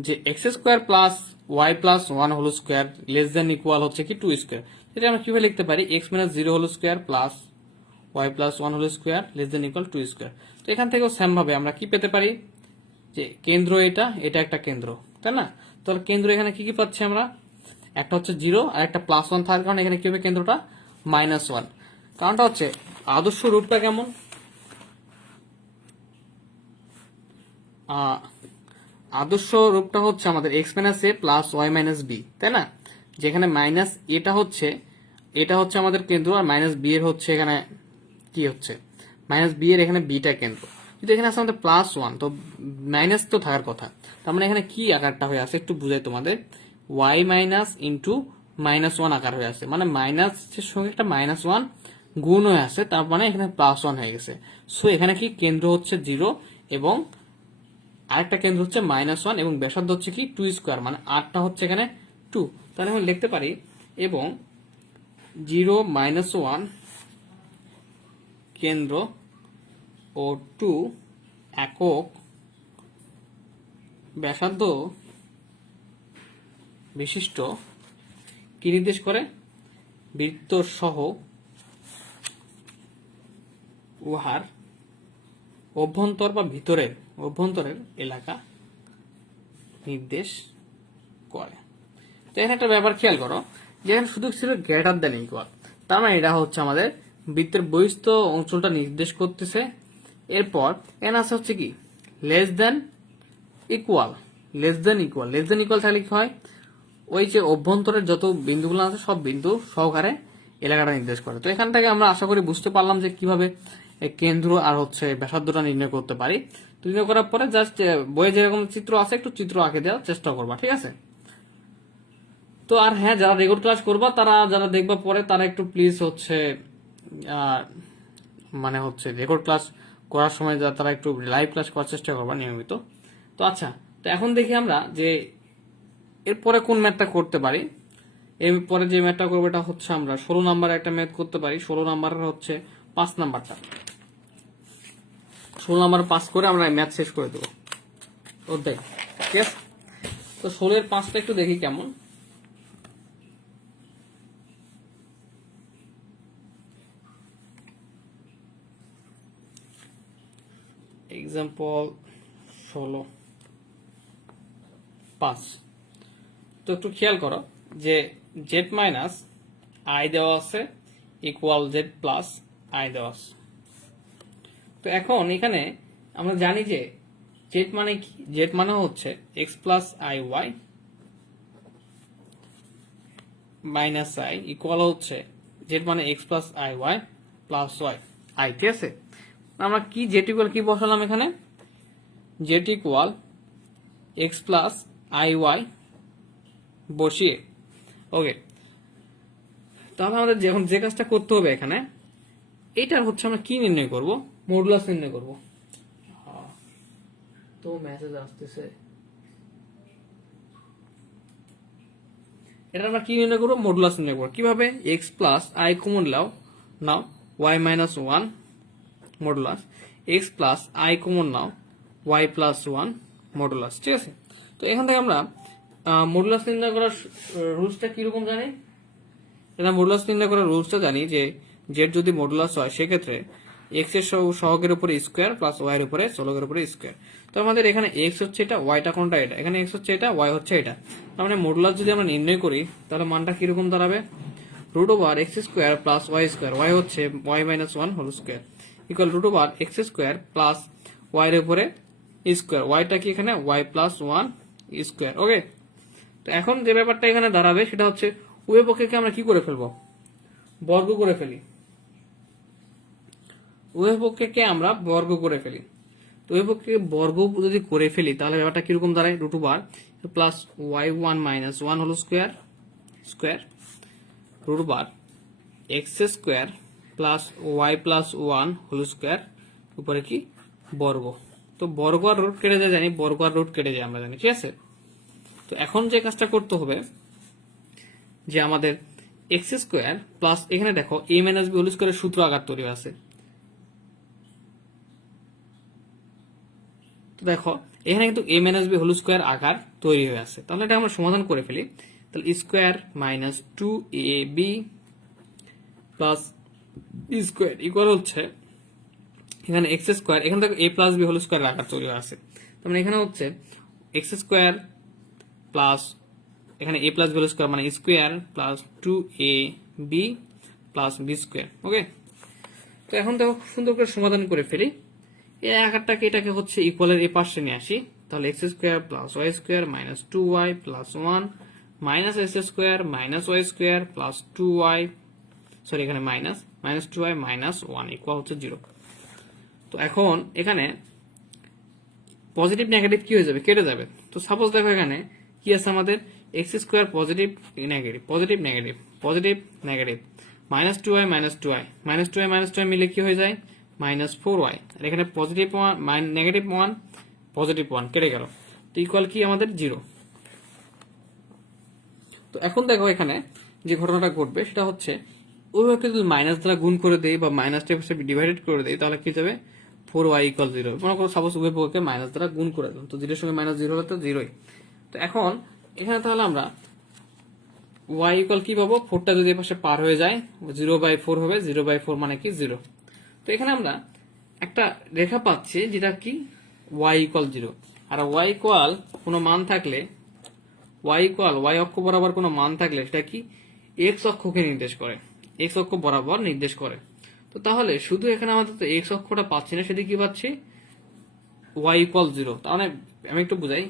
যে x square plus y plus 1 whole square less than equal হচ্ছে কি 2 স্কোয়ার। এটা আমরা কিভাবে লিখতে পারি, x minus 0 whole square plus y plus 1 whole square less than equal 2 square. তো এখান থেকেও সেম ভাবে আমরা কি পেতে পারি, যে কেন্দ্র এটা একটা কেন্দ্র, তাই না? তাহলে কেন্দ্র এখানে কি কি পাচ্ছি আমরা, একটা হচ্ছে 0 আর একটা +1 থাকার কারণে এখানে কি হবে কেন্দ্রটা -1। কারণটা হচ্ছে আদর্শ রূপটা কেমন, আদর্শ রূপটা হচ্ছে আমাদের x minus a plus y minus B, তাই না? যেখানে মাইনাস এটা হচ্ছে আমাদের কেন্দ্র, আর মাইনাস বি এর হচ্ছে এখানে কি হচ্ছে মাইনাস বি এর এখানে বিটা কেন্দ্র। কিন্তু এখানে আছে আমাদের +1, তো মাইনাস তো থাকার কথা, তার মানে এখানে কি আকারটা হয়ে আছে একটু বুঝাই তোমাদের, ওয়াই মাইনাস ইন্টু -1 আকার হয়ে আছে, মানে মাইনাসের সঙ্গে একটা -1 গুণ হয়ে আছে, তার মানে এখানে +1 হয়ে গেছে। সো এখানে কি কেন্দ্র হচ্ছে 0 এবং আরেকটা কেন্দ্র হচ্ছে -1 এবং ব্যাসার্ধ হচ্ছে কি 2 স্কোয়ার, মানে আরটা হচ্ছে এখানে 2। তাহলে আমি লিখতে পারি এবং 0 -1 কেন্দ্র ও 2 একক ব্যাসার্ধ বিশিষ্ট কি নির্দেশ করে, বৃত্ত সহ উহার অভ্যন্তর বা অভ্যন্তরের এলাকা নির্দেশ করে। তো এখানে একটা ব্যাপার খেয়াল করো, যেখানে শুধু ছিল গ্রেটার দেন ইকুয়াল, তার মানে এটা হচ্ছে আমাদের বৃত্তের বহিস্থ অঞ্চলটা নির্দেশ করতেছে। এরপর এখানে আছে হচ্ছে কি লেস দেন ইকুয়াল থাকলে কি হয়, ওই যে অভ্যন্তরের যত বিন্দুগুলো আছে সব বিন্দু সহকারে এলাকাটা নির্দেশ করে। তো এখান থেকে আমরা আশা করি বুঝতে পারলাম যে কিভাবে কেন্দ্র আর হচ্ছে ব্যাসার্ধটা নির্ণয় করতে পারি। নির্ণয় করার পরে জাস্ট বইয়ে যেরকম চিত্র আছে একটু চিত্র আঁকে দেওয়ার চেষ্টা করবা, ঠিক আছে? তো আর হ্যাঁ, যারা রেকর্ড ক্লাস করবা তারা যারা দেখবা পরে তারা একটু প্লিজ হচ্ছে মানে হচ্ছে রেকর্ড ক্লাস করার সময় তারা একটু লাইভ ক্লাস করার চেষ্টা করবা নিয়মিত। তো আচ্ছা, তো এখন দেখি আমরা যে এরপরে কোন ম্যাথটা করতে পারি। এরপরে যে ম্যাথটা করবো এটা হচ্ছে আমরা 16 নাম্বার একটা ম্যাথ করতে পারি। 16 নাম্বারের হচ্ছে 5 নাম্বারটা, 16 নাম্বার পাস করে আমরা ম্যাথ শেষ করে দেবো অধ্যায়, ঠিক আছে? তো 16 এর 5টা একটু দেখি কেমন। এক্সাম্পল 16 5। তো একটু খেয়াল করো যে জেড মাইনাস আই দেওয়া আছে ইকুয়াল জেড প্লাস আই দেওয়া আছে। তো এখন এখানে আমরা জানি যে জেড মানে কি, জেড মানে হচ্ছে X plus I Y minus I equal হচ্ছে জেড মানে X plus I Y plus Y I. ঠিক আছে, আমরা কি জেড ইকুয়াল কি বসালাম এখানে, Z equal X plus I Y বসিয়ে। ওকে, তাহলে আমাদের যখন যে কাজটা করতে হবে এখানে, এটার হচ্ছে আমরা কি নির্ণয় করব, মডুলাস নির্ণয় করব। তো মেসেজ আসতেছে, এটা আমরা কি নির্ণয় করবো, মডুলাস নির্ণয় করবো। কিভাবে, এক্স প্লাস আই কমন নাও y minus one modulus, x plus i common নাও ওয়াই প্লাস ওয়ান মডুলাস। ঠিক আছে, তো এখান থেকে আমরা মডুলাস নির্ণয় করার রুলসটা কিরকম জানি, এটা মডুলাস নির্ণয় করার রুলসটা জানি যে জেড যদি মডুলাস হয় সেক্ষেত্রে এক্স এর সহগের উপরে স্কোয়ার প্লাস ওয়াই এর উপরে চলকের উপরে স্কোয়ার। তো আমাদের এখানে এক্স হচ্ছে এটা, ওয়াইটা কোনটা এটা, এখানে এক্স হচ্ছে এটা, ওয়াই হচ্ছে এটা। তার মানে মডুলাস যদি আমরা নির্ণয় করি তাহলে মানটা কিরকম দাঁড়াবে, root over x square plus y square, y হচ্ছে y minus one whole square equal root over x square plus y এর উপরে স্কোয়ার, ওয়াইটা কি এখানে y plus one square. Okay, তো এখন যে ব্যাপারটা এখানে দাঁড়াবে সেটা হচ্ছে উভয় পক্ষকে আমরা কি করে ফেলবো, বর্গ করে ফেলি। উভয় পক্ষকে আমরা বর্গ করে ফেলি। তো উভয় পক্ষকে বর্গ যদি করে ফেলি তাহলে ব্যাপারটা কিরকম দাঁড়ায়, root over plus y one minus one whole square square root over x square plus y plus one whole square উপরে কি বর্গ। তো বর্গ আর রুট কেটে যায় জানি, বর্গ আর রুট কেটে যায় আমরা জানি। ঠিক আছে, তো এখন যে কাজটা করতে হবে যে আমাদের এক্স স্কোয়ার প্লাস এখানে দেখো এ মাইনাস বি হোল স্কোয়ারের সূত্র আকার তৈরি আছে। তো দেখো এখানে কিন্তু এ মাইনাস বি হোল স্কোয়ার আকার তৈরি হয়ে আছে। তাহলে এটা আমরা সমাধান করে ফেলি। তাহলে square minus two A B plus square equal হচ্ছে এখানে এক্স স্কোয়ার, এখান থেকে এ প্লাস বি হোল স্কোয়ার আকার তৈরি হয়ে আছে। তার মানে এখানে হচ্ছে এক্স স্কোয়ার প্লাস এখানে এ প্লাস বি হোল স্কোয়ার মানে square plus two A B plus b square. Okay, তো এখন দেখো সুন্দর করে সমাধান করে ফেলি। এই আকারটাকে এটাকে হচ্ছে ইকুয়ালের এ পাশে নিয়ে আসি। তাহলে x square plus y square minus two y plus one minus x square minus y square plus two y, sorry এখানে minus minus two y minus one equal হচ্ছে জিরো। তো এখন এখানে পজিটিভ নেগেটিভ কি হয়ে যাবে, কেটে যাবে। তো সাপোজ দেখো এখানে কি আছে আমাদের, x square positive negative positive negative positive negative minus two y minus two y minus two y minus two y মিলে কি হয়ে যায় মাইনাস ফোর ওয়াই, আর এখানে positive one negative one positive one কেটে গেল। তো ইকুয়াল কি আমাদের জিরো। তো এখন দেখো এখানে যে ঘটনাটা ঘটবে সেটা হচ্ছে ওইভাবে যদি মাইনাস দ্বারা গুণ করে দেই বা মাইনাস ডিভাইডেড করে দেই তাহলে কি যাবে, ফোর ওয়াই ইকুয়াল জিরো। মনে করো সাপোজ উভয় পক্ষকে মাইনাস দ্বারা গুণ করে দিলাম, তো জিরোর সঙ্গে মাইনাস জিরো হলে তো জিরোই। তো এখন এখানে তাহলে আমরা ওয়াই ইকুয়াল কি পাবো, ফোরটা যদি এপাশে পার হয়ে যায় জিরো বাই ফোর হবে, জিরো বাই ফোর মানে কি জিরো। তো এখানে আমরা একটা রেখা পাচ্ছি যেটা কি ওয়াই ইকুয়াল জিরো। আর ওয়াই ইকুয়াল কোনো মান থাকলে, ওয়াই ইকুয়াল ওয়াই অক্ষ বরাবর কোনো মান থাকলে সেটা কি এক্স অক্ষকে নির্দেশ করে, এক্স অক্ষ বরাবর নির্দেশ করে। তো তাহলে শুধু এখানে আমাদের তো এক্স অক্ষটা পাচ্ছি না, সেটা কি পাচ্ছি ওয়াই ইকুয়াল জিরো। তাহলে আমি একটু বুঝাই,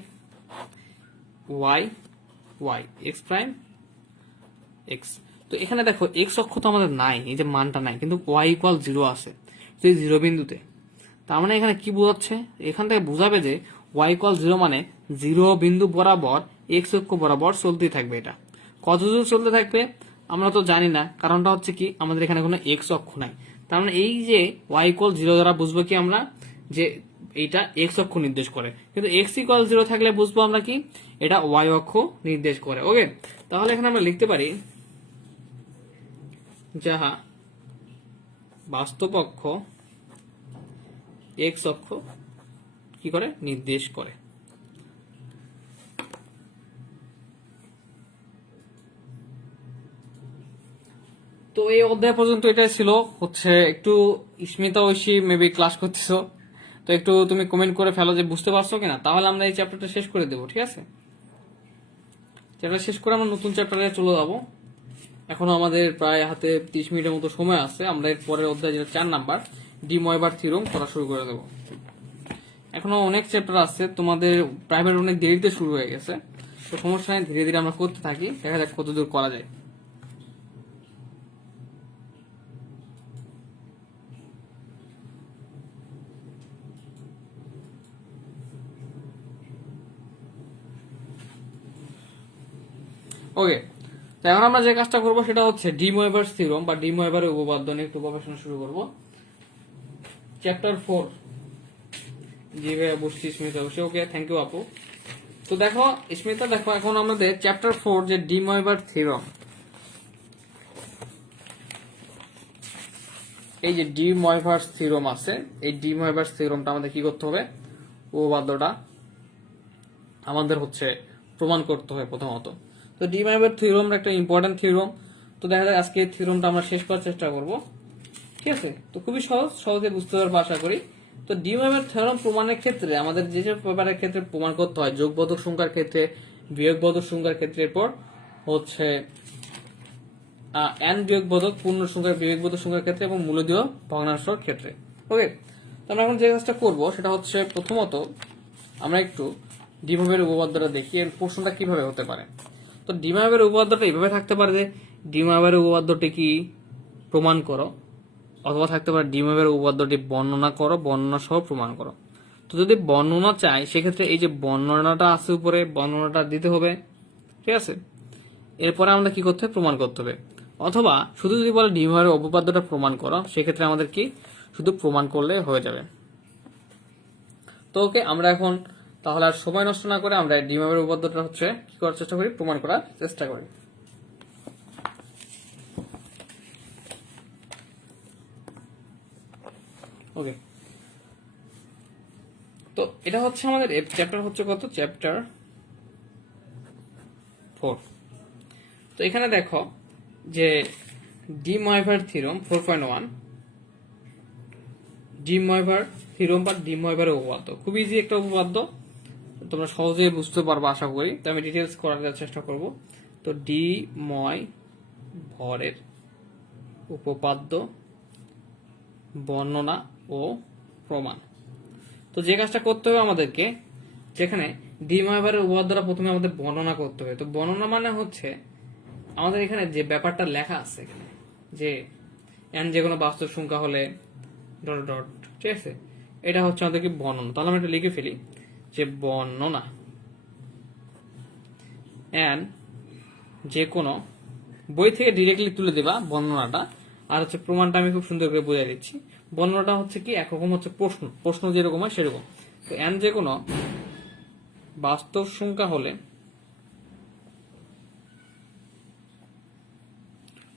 y y x prime x. তো এখানে দেখো এক্স অক্ষ তো আমাদের নাই, এই যে মানটা নাই, কিন্তু ওয়াই ইকুয়াল জিরো আছে সেই জিরো বিন্দুতে। তার মানে এখানে কি বোঝাচ্ছে, এখান থেকে বোঝাবে যে ওয়াই ইকুয়াল জিরো মানে জিরো বিন্দু বরাবর এক্স অক্ষ বরাবর চলতেই থাকবে। এটা কত দূর চলতে থাকবে আমরা তো জানি না, কারণটা হচ্ছে কি আমাদের এখানে কোনো এক্স অক্ষ নাই। তার মানে এই যে ওয়াই ইকুয়াল জিরো দ্বারা বুঝবো কি আমরা যে এইটা এক্স অক্ষ নির্দেশ করে, কিন্তু এক্স ইকুয়াল জিরো থাকলে বুঝবো আমরা কি এটা ওয়াই অক্ষ নির্দেশ করে। ওকে, তাহলে এখানে আমরা লিখতে পারি যাহা বাস্তব অক্ষ এক্স অক্ষ কি করে নির্দেশ করে। তো এই অধ্যায় পর্যন্ত এটাই ছিল। হচ্ছে একটু স্মিতা ঐশী মেবি ক্লাস করতেছো, তো একটু তুমি কমেন্ট করে ফেলো যে বুঝতে পারছো কিনা, তাহলে আমরা এই চ্যাপ্টারটা শেষ করে দেবো। ঠিক আছে, চ্যাপ্টার শেষ করে আমরা নতুন চ্যাপ্টারে চলে যাবো। এখনো আমাদের প্রায় হাতে 30 মিনিটের মতো সময় আছে। আমরা এর পরের অধ্যায় যেটা 4 নাম্বার ডি ময়বার থিওরেম পড়া শুরু করে দেবো। এখনো অনেক চ্যাপ্টার আছে, তোমাদের প্রাইভেট অনেক দেরিতে শুরু হয়ে গেছে, তো সমস্যা নেই, ধীরে ধীরে আমরা করতে থাকি, দেখা যাক কতদূর করা যায়। ওকে, তো এখন আমরা যে কাজটা করবো সেটা হচ্ছে ডি ময়বার্স থিওরেম বা ডি ময়বারের উপপাদ্য নিয়ে একটু গবেষণা শুরু করবো। চ্যাপ্টার 4। জি ভাইয়া বুঝছি স্মিতা, অবশ্যই। ওকে, থ্যাংক ইউ আপু। তো দেখো স্মিতা, দেখো এখন আমাদের চ্যাপ্টার 4 যে ডি ময়বার থিওরেম, এই যে ডি ময়ভার্স থিওরেম আছে, এই ডি ময়ভার্স থিওরেমটা আমাদের কি করতে হবে, উপপাদ্যটা আমাদের হচ্ছে প্রমাণ করতে হবে প্রথমত। তো ডি ময়বার থিওরেম একটা ইম্পর্টেন্ট থিওরেম। তো দেখা যায় আজকে এই থিওরেমটা আমরা শেষ করার চেষ্টা করব। ঠিক আছে, তো খুবই সহজে বুঝতে পারবো আশা করি। তো ডি ময়বার থিওরেম প্রমাণের ক্ষেত্রে আমাদের যে যে পেপারের ক্ষেত্রে প্রমাণ করতে হয়, যোগবোধক সংখ্যার ক্ষেত্রে, বিয়োগবোধক সংখ্যার ক্ষেত্রে, এরপর হচ্ছে এন বিয়োগবোধক পূর্ণ সংখ্যার বিয়োগবোধক সংখ্যার ক্ষেত্রে এবং মূলদীয় ভগ্নাংশের ক্ষেত্রে। ওকে, তো আমরা এখন যে কাজটা করবো সেটা হচ্ছে প্রথমত আমরা একটু ডি ময়বারের উপপাদ্যটা দেখি, এর প্রশ্নটা কিভাবে হতে পারে। তো ডি ময়বারের উপপাদ্যটা এইভাবে থাকতে পারে যে ডি ময়বারের উপপাদ্যটি কি প্রমাণ করো, অথবা থাকতে পারে ডি ময়বারের উপপাদ্যটি বর্ণনা করো, বর্ণনা সহ প্রমাণ করো। তো যদি বর্ণনা চাই সেক্ষেত্রে এই যে বর্ণনাটা আছে উপরে, বর্ণনাটা দিতে হবে। ঠিক আছে, এরপরে আমাদের কি করতে হবে, প্রমাণ করতে হবে। অথবা শুধু যদি বলে ডি ময়বারের উপপাদ্যটা প্রমাণ করো, সেক্ষেত্রে আমাদের কি শুধু প্রমাণ করলে হয়ে যাবে। তো ওকে, আমরা এখন তাহলে আর সময় নষ্ট না করে আমরা ডি ময়বারের উপপাদ্যটা হচ্ছে কি করার চেষ্টা করি, প্রমাণ করার চেষ্টা করি। ওকে, তো এটা হচ্ছে আমাদের চ্যাপ্টার হচ্ছে কত, চ্যাপ্টার 4। তো এখানে দেখো যে ডি ময়বার থিওরেম 4.1, ডি ময়বার থিওরেম বা ডি ময়বারের উপপাদ্য খুব ইজি একটা উপপাদ্য, তোমরা সহজেই বুঝতে পারবে আশা করি। তো আমি ডিটেলস করার চেষ্টা করব। তো ডি ময় ভরের উপপাদ্য, বর্ণনা ও প্রমাণ। তো যে কাজটা করতে হবে আমাদেরকে, যেখানে ডি ময়বারের উপপাদ্যটা প্রথমে আমাদের বর্ণনা করতে হবে। তো বর্ণনা মানে হচ্ছে আমাদের এখানে যে ব্যাপারটা লেখা আছে এখানে, যে এন যে কোনো বাস্তব সংখ্যা হলে ডট ডট, ঠিক আছে, এটা হচ্ছে আমাদের কি বর্ণনা। তাহলে আমরা এটা লিখে ফেলি যে বর্ণনা এন যে কোনো, বই থেকে ডিরেক্টলি তুলে দেবা বর্ণনাটা, আর হচ্ছে প্রমাণটা আমি খুব সুন্দর করে বোঝাই দিচ্ছি। বর্ণনাটা হচ্ছে কি, একরকম হচ্ছে প্রশ্ন যেরকম হয় সেরকম। তো এন যে কোনো বাস্তব সংখ্যা হলে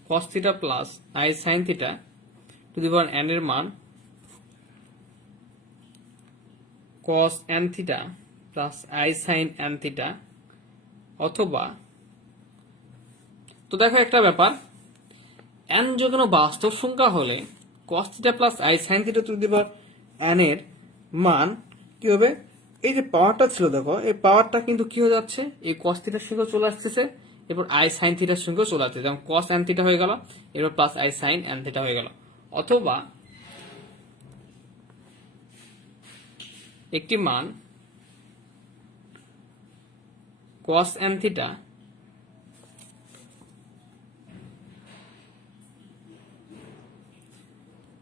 cos theta plus i sin theta to the power n এর মান cos n theta plus i sin n theta, অথবা, তো দেখো একটা ব্যাপার, n যে কোনো বাস্তব সংখ্যা হলে cos theta plus i sin theta to the power n এর মান কি হবে, এই যে পাওয়ারটা ছিল দেখো, এই পাওয়ারটা কিন্তু কি হয়ে যাচ্ছে, এই cos থিটার সঙ্গে চলে আসতেছে, এরপর i sin থিটার সঙ্গে চলে আসছে, যেমন cos n থিটা হয়ে গেল, এরপর plus i sin n theta হয়ে গেল। অথবা একটি মান cos n theta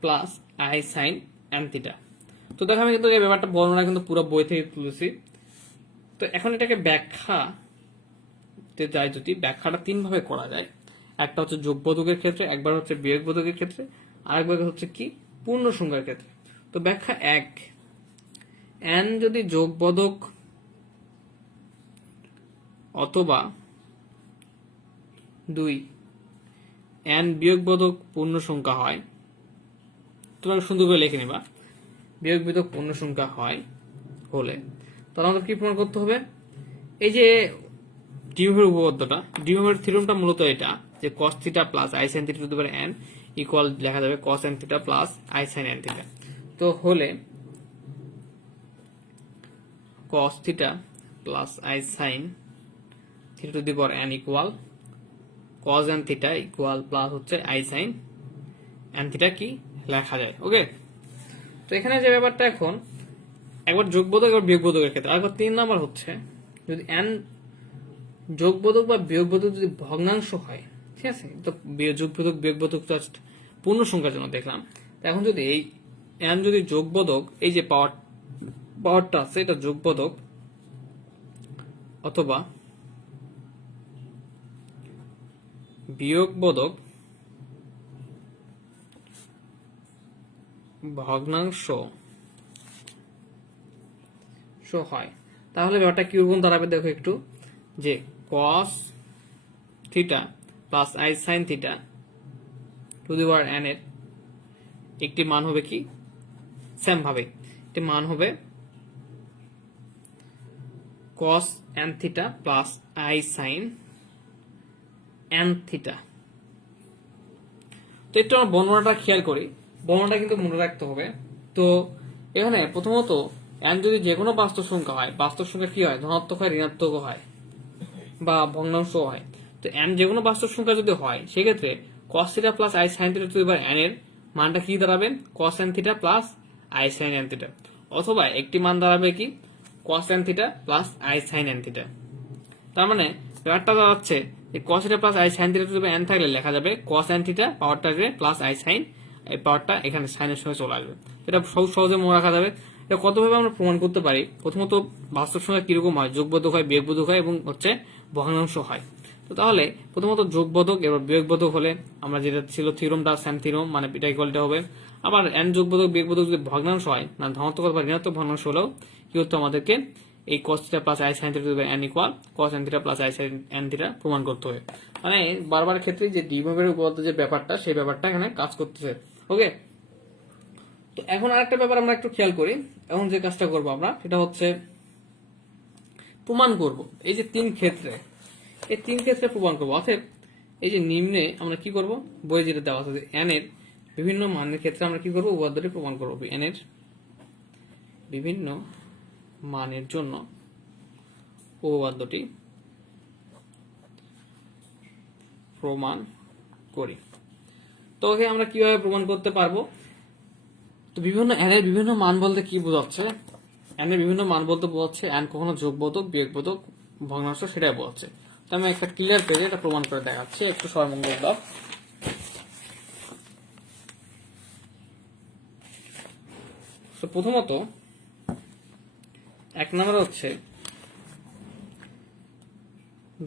plus i sin n theta. তো দেখো আমি কিন্তু এই ব্যাপারটা বর্ণনা কিন্তু পুরো বই থেকে তুলেছি। তো এখন এটাকে ব্যাখ্যা যাই, যদি ব্যাখ্যাটা 3 ভাবে করা যায়, একটা হচ্ছে যোগবোধকের ক্ষেত্রে, একবার হচ্ছে বিয়োগবোধকের ক্ষেত্রে, আরেকবার হচ্ছে কি পূর্ণ সংখ্যার ক্ষেত্রে। তো ব্যাখ্যা 1, n যদি যোগবোধক অথবা 2 n বিয়োগবোধক পূর্ণ সংখ্যা হয়, তোমরা সুন্দর করে লিখে নিবা, বিয়োগবোধক পূর্ণ সংখ্যা হয় হলে তাহলে আমাদের কি প্রমাণ করতে হবে, এই যে ডি ময়বারের উপপাদ্যটা, ডি ময়বারের থিওরেমটা মূলত এটা যে cos theta plus i sin theta to the power n equal লেখা যাবে cos n theta plus i sin n theta. তো হলে cos theta plus I sin theta to the power n equal cos n theta equal plus হচ্ছে I sin n theta কি লেখা যায়। ওকে, তো এখানে যে ব্যাপারটা এখন একবার যোগবোধক একবার বিয়োগবোধকের ক্ষেত্রে, আরেকবার 3 নাম্বার হচ্ছে যদি n যোগবোধক বা বিয়োগবোধক যদি ভগ্নাংশ হয়, ঠিক আছে, তো যোগবোধক বিয়োগবোধক জাস্ট পূর্ণ সংখ্যার জন্য দেখলাম। এখন যদি এই n যদি যোগবোধক, এই যে পাওয়ারটা আছে এটা যোগবোধক অথবা বিয়োগবোধক ভগ্নাংশ হয়, তাহলে ব্যাপারটা কি রকম দাঁড়াবে দেখো একটু, যে cos theta plus I sin theta to the power n এর একটি মান হবে কি, সেম ভাবে একটি মান হবে cos n theta plus I sin n theta. তো একটু আমরা বর্ণনাটা খেয়াল করি, বর্ণনাটা কিন্তু মনে রাখতে হবে। তো এখানে প্রথমত n যদি যে কোনো বাস্তব সংখ্যা হয়, বাস্তব সংখ্যা কি হয়, ধনাত্মক হয়, ঋণাত্মক হয় বা ভগ্নাংশ হয়। তো n যে কোনো বাস্তব সংখ্যা যদি হয় সেক্ষেত্রে cos theta plus I sin theta to the power n এর মানটা কি দাঁড়াবে, cos n theta plus I sin n theta, অথবা একটি মান দাঁড়াবে কি cos n theta plus I sin n theta. তার মানে ব্যাপারটা দাঁড়াচ্ছে যে cos theta plus I sin theta to the power n থাকলে লেখা যাবে cos n থিটা পাওয়ারটা আসবে প্লাস I sin, এই পাওয়ারটা এখানে সাইনের সঙ্গে চলে আসবে। এটা সহজে মনে রাখা যাবে। এটা কতভাবে আমরা প্রমাণ করতে পারি, প্রথমত বাস্তব সংখ্যা কিরকম হয়, যোগবোধক হয়, বিয়োগবোধক হয় এবং হচ্ছে ভগ্নাংশ হয়। তো তাহলে প্রথমত যোগবোধক এবার বিয়োগবোধক হলে আমরা যেটা ছিল থিওরামটা সেম থিওরাম, মানে এটা ইকুয়ালটা হবে। আবার n যোগবোধক বিয়োগবোধক যদি ভগ্নাংশ হয়, না ধনাত্মক বা ঋণাত্মক ভগ্নাংশ হলেও কি হতো, আমাদেরকে এই cos theta plus I sin theta n equal cos n theta plus I sin n theta প্রমাণ করতে হবে। মানে বারবার ক্ষেত্রে যে ডি ভাগের উপপাদ্য যে ব্যাপারটা, সেই ব্যাপারটা এখানে কাজ করতেছে। ওকে, তো এখন আরেকটা ব্যাপার আমরা একটু খেয়াল করি। এখন যে কাজটা করবো আমরা সেটা হচ্ছে প্রমাণ করব এই যে তিন ক্ষেত্রে, এই তিন ক্ষেত্রে প্রমাণ করবো। অতএব এই যে নিম্নে আমরা কি করব, বই যেটা দেওয়া আছে n এর বিভিন্ন মানের ক্ষেত্রে আমরা কি করবো, উপপাদ্যটি প্রমাণ করবো। n এর বিভিন্ন মানের জন্য উপপাদ্যটি প্রমাণ করি। তো ওকে আমরা কিভাবে প্রমাণ করতে পারবো, তো বিভিন্ন n এর বিভিন্ন মান বলতে কি বোঝাচ্ছে, n এর বিভিন্ন মান বলতে বোঝাচ্ছে n কখনো যোগবোধক, বিয়োগবোধক, ভগ্নাংশ, সেটাই বোঝাচ্ছে। তো আমি একটা ক্লিয়ার পেজে এটা প্রমাণ করে দেখাচ্ছি, একটু সরমঙ্গল দাও। তো প্রথমত এক নম্বর হচ্ছে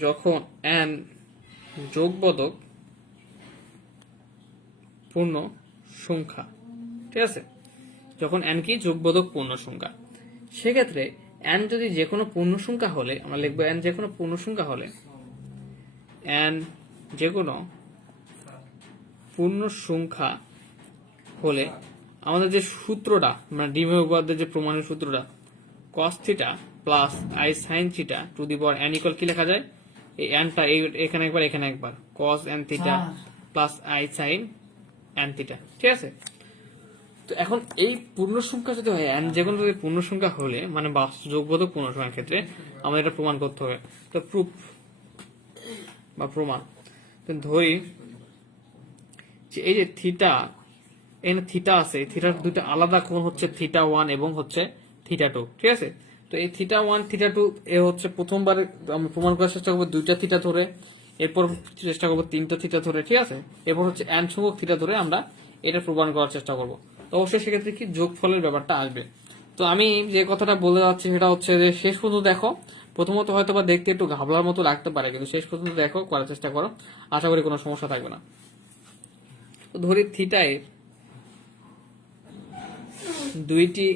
যখন n যোগবোধক পূর্ণ সংখ্যা, ঠিক আছে, যখন n কি যোগবোধক পূর্ণ সংখ্যা, সেক্ষেত্রে n যদি যে কোনো পূর্ণ সংখ্যা হলে আমরা লিখবো n যে কোনো পূর্ণ সংখ্যা হলে, n যে কোনো পূর্ণ সংখ্যা হলে আমাদের যে সূত্রটা, মানে ডিমে উপপাদ্যের যে প্রমাণের সূত্রটা, cos theta plus I sin theta to the power n equal কি লেখা যায়, এই nটা এখানে একবার এখানে একবার cos n theta plus I sin n theta, ঠিক আছে। তো এখন এই পূর্ণ সংখ্যা যদি হয়, n যে কোনো পূর্ণ সংখ্যা হলে মানে যোগবোধক পূর্ণ সংখ্যার ক্ষেত্রে আমাদের এটা প্রমাণ করতে হবে। তো প্রুফ বা প্রমাণ, ধরি যে এই যে থিটা, এখানে থিটা আছে, থিটার দুইটা আলাদা কোণ হচ্ছে থিটা 1 এবং হচ্ছে থিটা 2, ঠিক আছে। তো এই থিটা 1 থিটা 2 এ হচ্ছে প্রথমবার আমরা প্রমাণ করার চেষ্টা করবো দুইটা থিটা ধরে, এরপর চেষ্টা করবো তিনটা থিটা ধরে, ঠিক আছে, এরপর হচ্ছে n সংখ্যক থিটা ধরে আমরা এটা প্রমাণ করার চেষ্টা করবো। তো অবশ্যই সেক্ষেত্রে কি যোগফলের ব্যাপারটা আসবে। তো আমি যে কথাটা বলে যাচ্ছি সেটা হচ্ছে যে শেষ পর্যন্ত দেখো, প্রথমত হয়তো বা দেখতে একটু ঘাবলার মতো লাগতে পারে, কিন্তু শেষ পর্যন্ত দেখো, করার চেষ্টা করো, আশা করি কোনো সমস্যা থাকবে না। তো ধরি থিটা এর দুইটি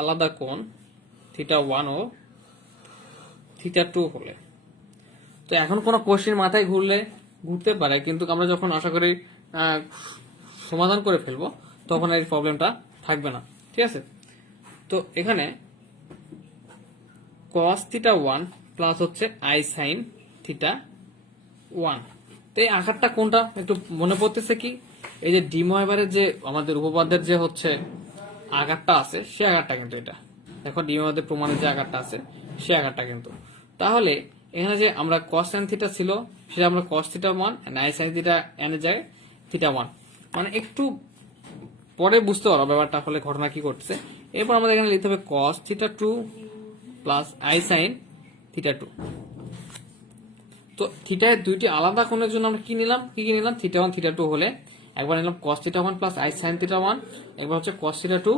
আলাদা কোণ থিটা 1 ও থিটা 2 হলে, তো এখন কোনো কোশ্চেন মাথায় ঘুরতে পারে, কিন্তু আমরা যখন আশা করি সমাধান করে ফেলবো তখন এই প্রবলেমটা থাকবে না, ঠিক আছে। তো এখানে cos থিটা 1 প্লাস হচ্ছে I sin থিটা 1, তো এই আকারটা কোনটা একটু মনে পড়তেছে কি, এই যে ডি ময়বারের যে আমাদের উপপাদ্যের যে হচ্ছে আকারটা আছে সে আকারটা কিন্তু এটা, দেখো ডিমের মধ্যে প্রমাণের যে আকারটা আছে সে আকারটা কিন্তু। তাহলে এখানে যে আমরা cos tan থিটা ছিল সেটা আমরা cos theta 1 and i sin theta n এর জায়গায় থিটা 1, মানে একটু পরে বুঝতে পারো ব্যাপারটা আসলে ঘটনা কি করতেছে। এরপর আমাদের এখানে লিখতে হবে cos theta 2 plus i sin theta 2। তো থিটায় দুইটি আলাদা কোণের জন্য আমরা কি নিলাম, কি কি নিলাম, থিটা 1 থিটা 2 হলে একবার নিলাম cos theta 1 plus i sin theta 1, একবার হচ্ছে cos theta 2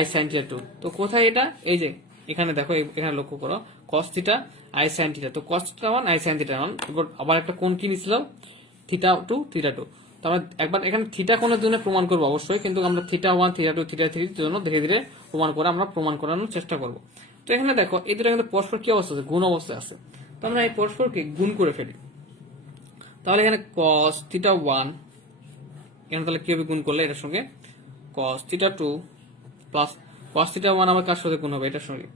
i sin theta 2। তো কোথায় এটা, এই যে এখানে দেখো, এখানে লক্ষ্য করো cos theta i sin theta, তো cos theta 1 i sin theta 1। এবার আবার একটা কোণ কি নিছিলাম, থিটা 2 থিটা 2। তো আমরা একবার এখানে থিটা কোণের জন্য প্রমাণ করবো অবশ্যই, কিন্তু আমরা থিটা 1 থিটা 2 থিটা 3 এর জন্য ধীরে ধীরে প্রমাণ করে আমরা প্রমাণ করানোর চেষ্টা করব। তো এখানে দেখো এই দুটো কিন্তু পরস্পর কি অবস্থা আছে, গুণ অবস্থায় আছে। তো আমরা এই পরস্পরকে গুণ করে ফেলি। তাহলে এখানে cos থিটা 1 এখানে তাহলে কিভাবে গুণ করলে এটার সঙ্গে cos theta 2 plus cos theta 1 আমার কার সাথে গুণ হবে, এটার সঙ্গে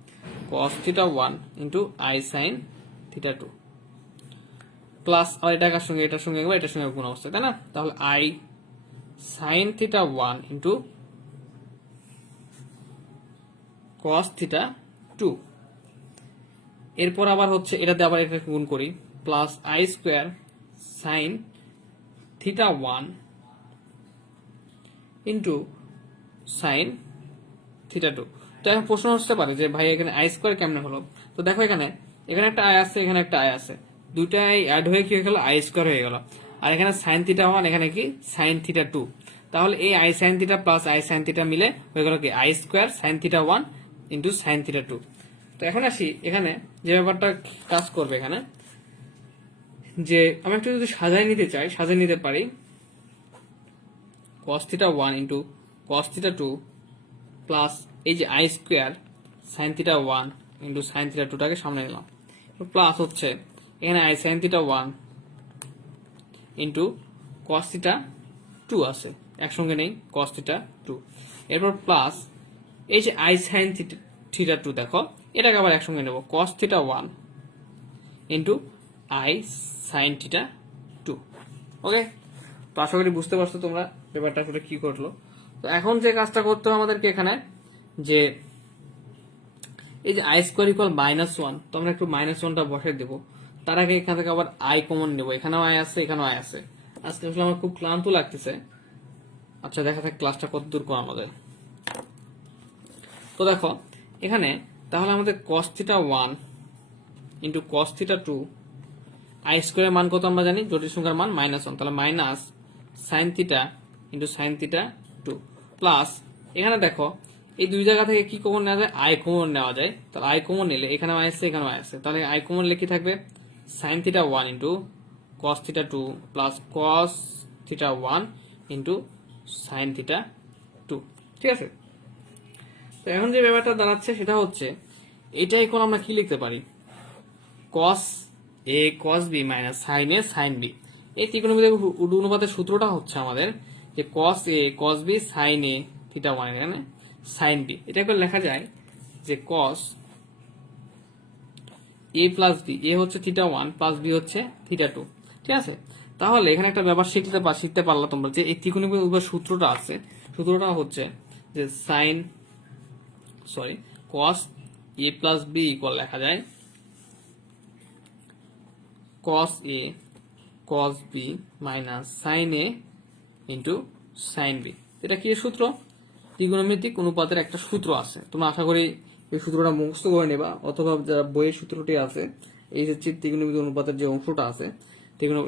cos theta 1 into i sin theta 2 plus আর এটা কার সঙ্গে, এটার সঙ্গে একবার এটার সঙ্গে গুণ অবস্থা, তাই না। তাহলে i sin theta 1 into cos theta 2। এরপর আবার হচ্ছে এটাতে আবার এটা গুণ করি, plus i square sin theta 1 into sine theta 2। তো এখন প্রশ্ন আসতে পারে যে ভাই এখানে আই স্কোয়ার কেমনে হলো। তো দেখো এখানে একটা আই আছে, এখানে একটা আই আছে, দুইটাই অ্যাড হয়ে কি হয়ে গেল, আই স্কোয়ার হয়ে গেল। আর এখানে সাইন থিটা 1, এখানে কি সাইন থিটা 2। তাহলে এই I sine theta plus i sine theta মিলে হয়ে গেল কি i square sine theta 1 into sine theta 2। তো এখন আসি এখানে যে ব্যাপারটা কাজ করবে এখানে, যে আমি একটু যদি সাজায় নিতে চাই, সাজায় নিতে পারি cos theta 1 into cos theta 2 plus এই যে I square sine theta 1 into sine theta 2 টাকে সামনে নিলাম, প্লাস হচ্ছে এখানে i sine theta 1 into cos theta 2 আছে, একসঙ্গে নেই cos থিটা 2। এরপর প্লাস এই যে আই সাইন থিটা 2, দেখো এটাকে আবার একসঙ্গে নেব cos theta 1 into I sine theta 2। Okay, তো আশা করি বুঝতে পারছো তোমরা ব্যাপারটা আসলে কি করলো। তো এখন যে কাজটা করতে হবে আমাদেরকে এখানে, যে এই যে আই স্কোয়ার ইকুয়াল -1, তো আমরা একটু -1টা বসাই দেবো। তার আগে এখান থেকে আবার আই কমন নেবো, এখানেও আই আছে এখানেও আই আছে। আজকে আসলে আমার খুব ক্লান্ত লাগতেছে। আচ্ছা দেখা যাক ক্লাসটা কত দূর করা আমাদের। তো দেখো এখানে তাহলে আমাদের cos theta 1 into cos theta 2, I স্কোয়ারের মান কত আমরা জানি, জটিল সংখ্যার মান -1, তাহলে minus sine theta into sine theta 2 plus এখানে দেখো এই দুই জায়গা থেকে কি কমন নেওয়া যায়, আই কমন নেওয়া যায়। তাহলে আই কমন নিলে এখানে আই আছে এখানেও আই আছে, তাহলে আই কমন নিলে কি থাকবে, sine theta 1 into cos theta 2 plus cos theta 1 into sine theta 2। ঠিক আছে, তো এখন যে ব্যাপারটা দাঁড়াচ্ছে সেটা হচ্ছে এটা এখন আমরা কি লিখতে পারি, cos a cos b minus sine a sine b। এই ত্রিকোণমিতিক অনুপাতের সূত্রটা হচ্ছে আমাদের যে cos a cos b sine a theta 1 এখানে সাইন b। এটা একবার লেখা যায় যে cos a plus b, a হচ্ছে থিটা 1 প্লাস b হচ্ছে থিটা 2। ঠিক আছে, তাহলে এখানে একটা ব্যাপার শিখতে পারলা তোমরা যে এই ত্রিকোণমিতিক অনুপাতের সূত্রটা আছে, সূত্রটা হচ্ছে যে cos a plus b equal লেখা যায় cos a cos b minus sine a into sign b। এটা কি সূত্র, ত্রিকোণমিতিক অনুপাতের একটা সূত্র আছে। তোমরা আশা করি এই সূত্রটা মুখস্থ করে নেবা, অথবা যারা বইয়ের সূত্রটি আছে এই যে ত্রিকোণমিতিক অনুপাতের যে অংশটা আছে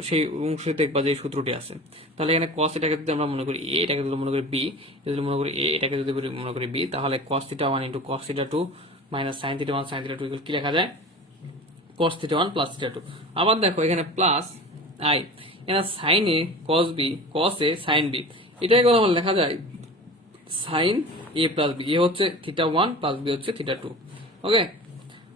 সেই অংশে দেখবা যে সূত্রটি আছে। তাহলে এখানে cos এটাকে যদি আমরা মনে করি a, এটাকে যদি মনে করি b, যদি মনে করি a, এটাকে যদি মনে করি b, তাহলে cos theta 1 into cos theta 2 minus sine theta 1 sine theta 2 কি লেখা যায়, cos থিটা 1 প্লাস থিটা 2। আবার দেখো এখানে প্লাস i, এখানে sine a cos b cos a sine b, এটাই কথা লেখা যায় sine a plus b। A হচ্ছে থিটা 1 প্লাস b হচ্ছে থিটা 2। ওকে,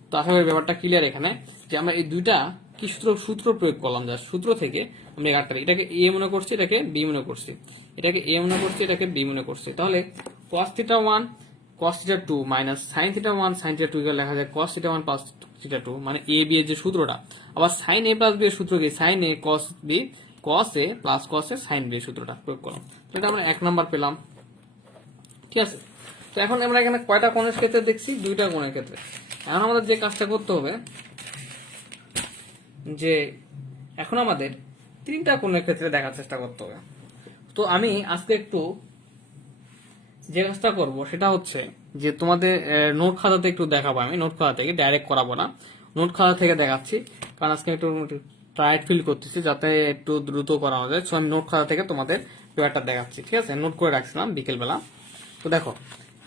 তো আশা করি ব্যাপারটা ক্লিয়ার এখানে, যে আমরা এই দুইটা কি সূত্র প্রয়োগ করলাম, যা সূত্র থেকে আমরা এটাকে a মনে করছি, এটাকে b মনে করছি, এটাকে a মনে করছি, এটাকে b মনে করছি। তাহলে cos theta 1 cos theta 2 minus sine theta 1 sine theta 2 লেখা যায় cos থিটা 1 প্লাস থিটা 2, মানে a b এর যে সূত্রটা। আবার সাইন a প্লাস b এর সূত্র কি, sine a cos b cos a plus cos a sine b এর সূত্রটা প্রয়োগ করলাম। তো এটা আমরা 1 নাম্বার পেলাম। ঠিক আছে, তো এখন আমরা এখানে কয়টা কোণের ক্ষেত্রে দেখছি, দুইটা কোণের ক্ষেত্রে। এখন আমাদের যে কাজটা করতে হবে যে এখন আমাদের তিনটা কোণের ক্ষেত্রে দেখার চেষ্টা করতে হবে। তো আমি আজকে একটু যে কাজটা করব সেটা হচ্ছে যে তোমাদের নোট খাতাতে একটু দেখাবো, আমি নোট খাতা থেকে ডাইরেক্ট করাবো না, নোট খাতা থেকে দেখাচ্ছি, কারণ আজকে একটু টায়ার্ড ফিল করতেছি, যাতে একটু দ্রুত করানো যায়। সো আমি নোট খাতা থেকে তোমাদের পেপারটা দেখাচ্ছি, ঠিক আছে? নোট করে রাখছিলাম বিকেলবেলা। তো দেখো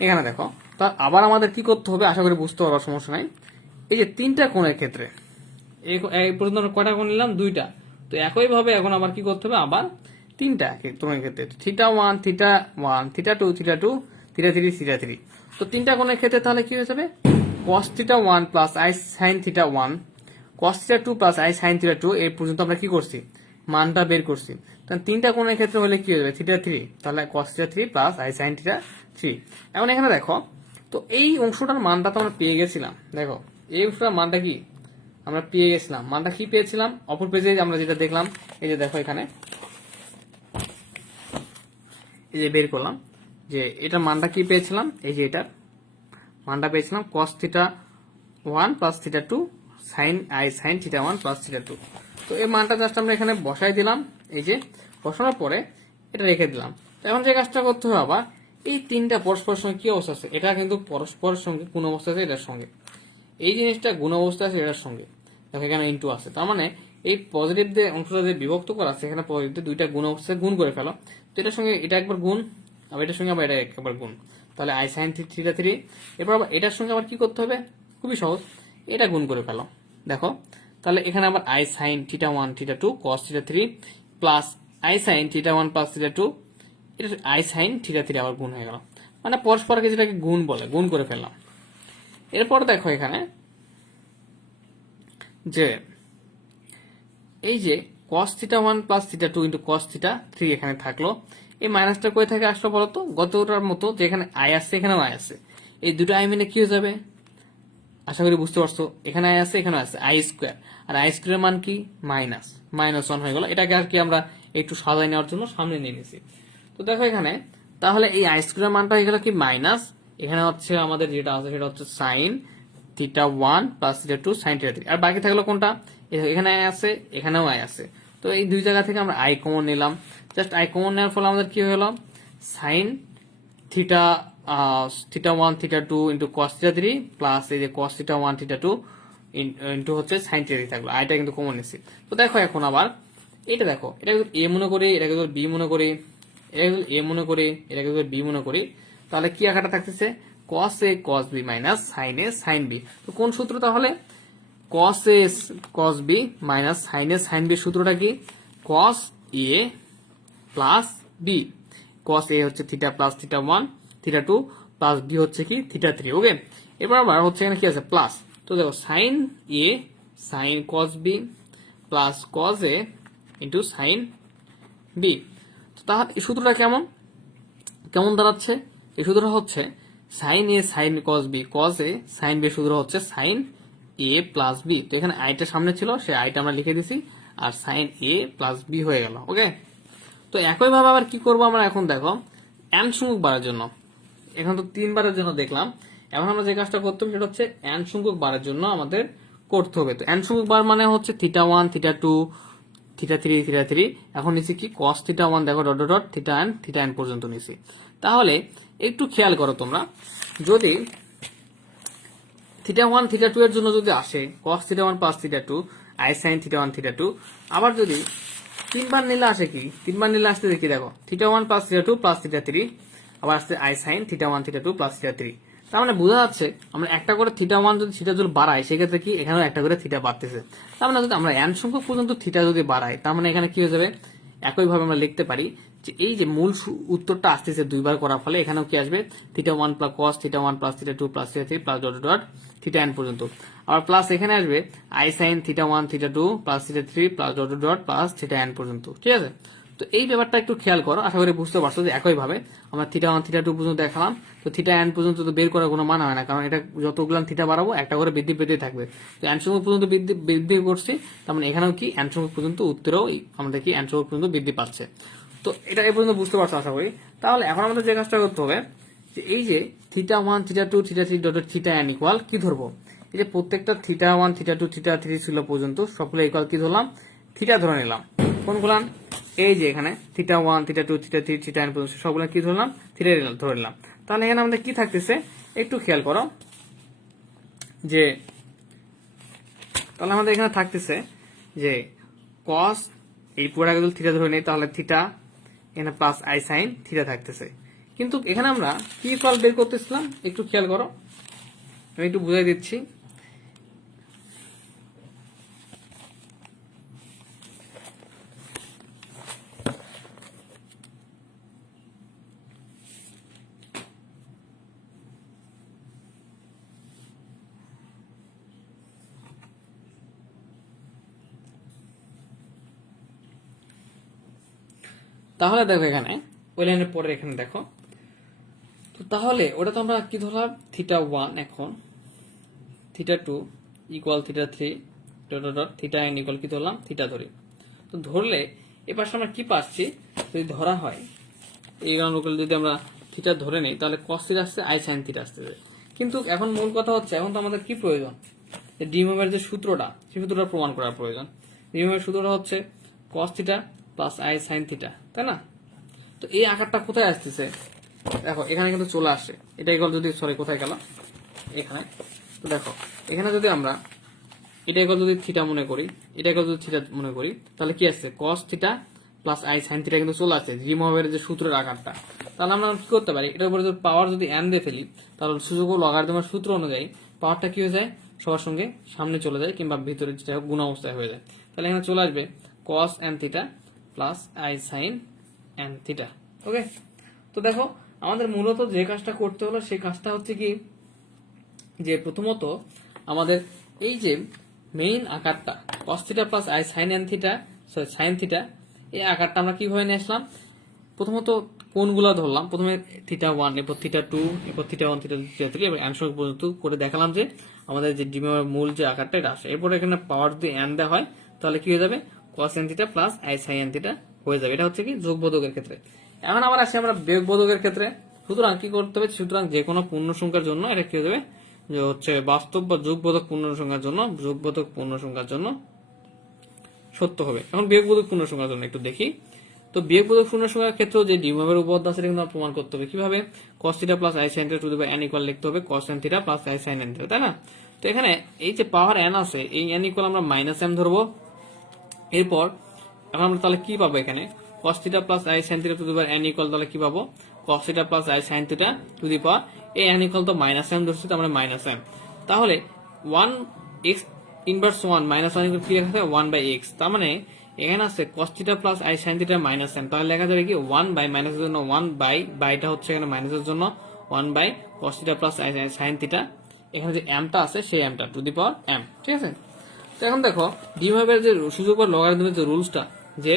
এখানে দেখো, তা আবার আমাদের কি করতে হবে আশা করি বুঝতে পারবার সমস্যা নাই। এই যে তিনটা কোণের ক্ষেত্রে এই পর্যন্ত আমরা কয়টা কোণ নিলাম, দুইটা। তো একইভাবে এখন আবার কি করতে হবে, আবার তিনটা কোণের ক্ষেত্রে θ1 θ1 θ2 θ2 θ3 θ3। তো তিনটা কোণের ক্ষেত্রে তাহলে কি হয়ে যাবে, cos θ1 plus i sin θ1 cos θ2 plus i sin θ2 এই পর্যন্ত আমরা কি করছি, মানটা বের করছি। তাহলে তিনটা কোণের ক্ষেত্রে হলে কি হয়ে যাবে, θ3, তাহলে cos θ3 প্লাস i sin θ3। এখন এখানে দেখো, তো এই অংশটার মানটা তো আমরা পেয়ে গেছিলাম। দেখো এই অংশটার মানটা কি আমরা পেয়ে গেছিলাম, মানটা কি পেয়েছিলাম অপর পেজে আমরা যেটা দেখলাম, এই যে দেখো এখানে এই যে বের করলাম যে এটার মানটা কি পেয়েছিলাম, এই যে এটার মানটা পেয়েছিলাম cos θ1 plus θ2 sin i sin θ1 plus θ2। তো এই মানটা জাস্ট আমরা এখানে বসাই দিলাম, এই যে বসানোর পরে এটা রেখে দিলাম। তো এখন যে কাজটা করতে হবে আবার, এই তিনটা পরস্পরের সঙ্গে কি অবস্থা আছে, এটা কিন্তু পরস্পরের সঙ্গে কোন অবস্থা আছে এটার সঙ্গে, এই জিনিসটা গুণ অবস্থা আছে এটার সঙ্গে। দেখো এখানে ইনটু আছে, তার মানে এই পজিটিভ যে অংশটা যে বিভক্ত করা আছে এখানে পজিটিভ দুইটা গুণ অবস্থায় গুণ করে ফেলো। তো এটার সঙ্গে এটা একবার গুণ, আবার এটার সঙ্গে আবার এটা একবার গুণ, তাহলে i sin θ3। এরপর আবার এটার সঙ্গে আবার কি করতে হবে, খুবই সহজ, এটা গুণ করে ফেলো। দেখো তাহলে এখানে আবার i sin θ1 θ2 cos θ3 plus i sin θ1 plus θ2, এটা i sin θ3 আবার গুণ হয়ে গেল, মানে পরস্পরকে যেটাকে গুণ বলে, গুণ করে ফেললাম। এরপর দেখো এখানে যে এই যে cos θ1 প্লাস θ2 ইন্টু cos θ3 এখানে থাকলো, এই মাইনাসটা কই থেকে আসলো বলতো, গতটার মতো যে এখানে আই আসছে এখানেও আই আছে, এই দুটো আই মিলে কি হয়ে যাবে আশা করি বুঝতে পারছো, এখানে আই আছে এখানে আছে আই স্কোয়ার, আর আই স্কোয়ারের মান কি -1 হয়ে গেল। এটাকে আর কি আমরা একটু সাজাই নেওয়ার জন্য সামনে নিয়ে নিছি। তো দেখো এখানে তাহলে এই আই স্কোয়ারের মানটা হয়ে গেল কি মাইনাস, এখানে হচ্ছে আমাদের যেটা আছে সেটা হচ্ছে সাইন θ1 প্লাস θ2 sin θ3, আর বাকি থাকলো কোনটা, এখানে আই আছে এখানেও আই আছে। তো এই দুই জায়গা থেকে আমরা আই কমন নিলাম, জাস্ট আই কমন নেওয়ার ফলে আমাদের কি হলো, সাইন θ1 θ2 ইন্টু cos θ3 প্লাস এই যে cos θ1 θ2 ইন্টু হচ্ছে sin θ3 থাকলো, আইটা কিন্তু কমন নিচ্ছি। তো দেখো এখন আবার এটা দেখো, এটা যদি এ মনে করি, এটাকে যদি বি মনে করি, এটা যদি এ মনে করি, এটাকে যদি বি মনে করি, তাহলে কি আকারটা থাকতেছে cos a cos b minus sin a sin b। তো কোন সূত্র তাহলে, cos a cos b minus sin a sin b সূত্রটা কি, cos a plus b, cos a হচ্ছে থিটা প্লাস θ1 θ2 প্লাস b হচ্ছে কি θ3। ওকে, এবার আবার হচ্ছে এখানে কি আছে প্লাস, তো দেখো sin a sin cos b plus cos a into sin b। তো তাহলে এই সূত্রটা কেমন কেমন দাঁড়াচ্ছে, এই সূত্রটা হচ্ছে sin a sin cos b cos a sin b সূত্র হচ্ছে sin a প্লাস b। তো এখানে আইটা সামনে ছিল, সেই আইটা আমরা লিখে দিছি, আর sin a প্লাস b হয়ে গেল। ওকে, তো একইভাবে আবার কি করব আমরা, এখন দেখো n সংখ্যক বারের জন্য, এখন তো 3 বারের জন্য দেখলাম, এখন আমরা যে কাজটা করতে হবে সেটা হচ্ছে n সংখ্যক বারের জন্য আমাদের করতে হবে। তো n সংখ্যক বার মানে হচ্ছে θ1 θ2 θ3 θ3, এখন নিচ্ছি কি cos θ1 দেখো ডট ডট ডট θn পর্যন্ত নিছি। তাহলে একটু খেয়াল করো তোমরা, যদি θ1 θ2 এর জন্য যদি আসে cos θ1 প্লাস θ2 i sin θ1 θ2, আবার যদি 3 বার নিলে আসে কি, 3 বার নিলে আসতে দেখি দেখো θ1 প্লাস θ2 প্লাস θ3, আবার আসছে i sin θ1 θ2 প্লাস θ3। তার মানে বোঝা যাচ্ছে আমরা একটা করে θ1 যদি θ যদি বাড়াই সেক্ষেত্রে কি এখানেও একটা করে θ বাড়তেছে। তার মানে যদি আমরা n সংখ্যক পর্যন্ত θ যদি বাড়াই, তার মানে এখানে কি হয়ে যাবে, একইভাবে আমরা লিখতে পারি যে এই যে মূল উত্তরটা আসতেছে দুইবার করার ফলে এখানেও কি আসবে θ1 plus cos θ1 plus θ2 plus θ3 plus dot dot θn পর্যন্ত, আবার প্লাস এখানে আসবে i sin θ1 θ2 plus θ3 plus dot dot plus θn পর্যন্ত। ঠিক আছে, তো এই ব্যাপারটা একটু খেয়াল করো, আশা করি বুঝতে পারছো যে একইভাবে আমরা θ1 θ2 পর্যন্ত দেখালাম। তো θn পর্যন্ত তো বের করার কোনো মানে হয় না, কারণ এটা যতগুলো θ বাড়াবো একটা করে বৃদ্ধি পেতে থাকবে। তো n সংখ্যক পর্যন্ত বৃদ্ধি করছি, তার মানে এখানেও কি n সংখ্যক পর্যন্ত উত্তরেও আমাদের কি n সংখ্যক পর্যন্ত বৃদ্ধি পাচ্ছে। তো এটা এই পর্যন্ত বুঝতে পারছো আশা করি। তাহলে এখন আমাদের যে কাজটা করতে হবে, যে এই যে θ1 θ2 θ3 ডট θn ইকুয়াল কি ধরবো, এই যে প্রত্যেকটা θ1 θ2 θ3 ছিল পর্যন্ত সবগুলো ইকুয়াল কি ধরলাম, থিটা ধরে নিলাম। কোনগুলো, এই যে এখানে θ1 θ2 θ3 θn পর্যন্ত সবগুলো কি ধরলাম, থিটা ধরে নিলাম। তাহলে এখানে আমাদের কি থাকতেছে একটু খেয়াল করো, যে তাহলে আমাদের এখানে থাকতেছে যে কস এই পুরো আগে যদি থিটা ধরে নেই তাহলে থিটা এখানে প্লাস আই সাইন থিটা থাকতেছে। কিন্তু এখানে আমরা কি ইকুয়াল বের করতেছিলাম একটু খেয়াল করো, আমি একটু বুঝাই দিচ্ছি। তাহলে দেখো এখানে ওই লাইনের পরে এখানে দেখো, তো তাহলে ওটা তো আমরা কি ধরলাম θ1, এখন θ2 equal θ3 dot dot θn equal কি ধরলাম, থিটা ধরি। তো ধরলে এবার আমরা কি পাচ্ছি, যদি ধরা হয় এই গ্রাউন্ড যদি আমরা থিটা ধরে নেই তাহলে cos থিটা আসছে আই সাইন থিটা আসতেছে। কিন্তু এখন মূল কথা হচ্ছে এখন তো আমাদের কি প্রয়োজন, যে ডিমোভের যে সূত্রটা সেই সূত্রটা প্রমাণ করার প্রয়োজন। ডিমোভের সূত্রটা হচ্ছে cos theta plus i sine theta, তাই না? তো এই আকারটা কোথায় আসতেছে দেখো, এখানে কিন্তু চলে আসে। এটা ইকুয়াল যদি সরি কোথায় গেল এখানে, তো দেখো এখানে যদি আমরা এটা ইকুয়াল যদি থিটা মনে করি, এটা ইকুয়াল যদি থিটা মনে করি, তাহলে কি আসছে cos theta plus i sine theta কিন্তু চলে আসছে রিমুভের যে সূত্রের আকারটা। তাহলে আমরা কি করতে পারি, এটার উপরে যদি পাওয়ার যদি n দিয়ে ফেলি তাহলে সুযোগ লগারিদমের সূত্র অনুযায়ী পাওয়ারটা কি হয়ে যায়, সবার সঙ্গে সামনে চলে যায় কিংবা ভিতরে যেটা গুণ অবস্থায় হয়ে যায়। তাহলে এখানে চলে আসবে cos n theta plus i sine n theta. Okay, তো দেখো আমাদের মূলত যে কাজটা করতে হলো সেই কাজটা হচ্ছে কি, যে প্রথমত আমাদের এই যে মেইন আকারটা cos theta plus i sine n theta sorry sine theta, এই আকারটা আমরা কিভাবে নিয়ে আসলাম, প্রথমত কোনগুলো ধরলাম, প্রথমে θ1 এরপর θ2 এরপর θ1 θ2 θ3 এবং n সংখ্যক পর্যন্ত করে দেখালাম যে আমাদের যে ডিমের মূল যে আকারটা এটা আসে। এরপর এখানে পাওয়ার যদি n দেওয়া হয় তাহলে কি হয়ে যাবে, cos n theta plus i sine n theta হয়ে যাবে। এটা হচ্ছে কি যোগবোধকের ক্ষেত্রে। এখন আবার আসি আমরা বিয়োগবোধকের ক্ষেত্রে। সুতরাং কি করতে হবে, সুতরাং যে কোনো পূর্ণ সংখ্যার জন্য এটা কি হয়ে যাবে, যে হচ্ছে বাস্তব বা যোগবোধক পূর্ণ সংখ্যার জন্য যোগবোধক পূর্ণ সংখ্যার জন্য সত্য হবে। এখন বিয়োগবোধক পূর্ণ সংখ্যার জন্য একটু দেখি। তো বিয়োগবোধক পূর্ণ সংখ্যার ক্ষেত্রে যে ডিমোভের উপপাদ্য আছে কিন্তু প্রমাণ করতে হবে কিভাবে, cos theta plus i sine theta to the power n equal লিখতে হবে cos n theta plus i sine n theta, তাই না? তো এখানে এই যে পাওয়ার n আছে এই n ইকুয়াল আমরা মাইনাস m ধরবো। এরপর এখন আমরা তাহলে কি পাবো, এখানে cos theta plus i sine theta to the power n equal তাহলে কি পাবো, cos theta plus i sine theta to the power এই n ইকুয়াল তো মাইনাস m ধরছি, তো আমরা মাইনাস m, তাহলে 1 x ইনভার্স 1 মাইনাস 1 ইকুয়াল কি লেখা থাকে 1 বাই x। তার মানে এখানে আছে cos theta plus i sine theta minus m, তাহলে লেখা যাবে কি 1 বাই মাইনাসের জন্য 1 বাই বাইটা হচ্ছে এখানে মাইনাসের জন্য 1 by cos theta plus i sine theta, এখানে যে mটা আছে সেই mটা টু দি পাওয়ার m, ঠিক আছে? তো এখন দেখো ডিমোভের যে সুযোগ বা লগারিদমের যে রুলসটা, যে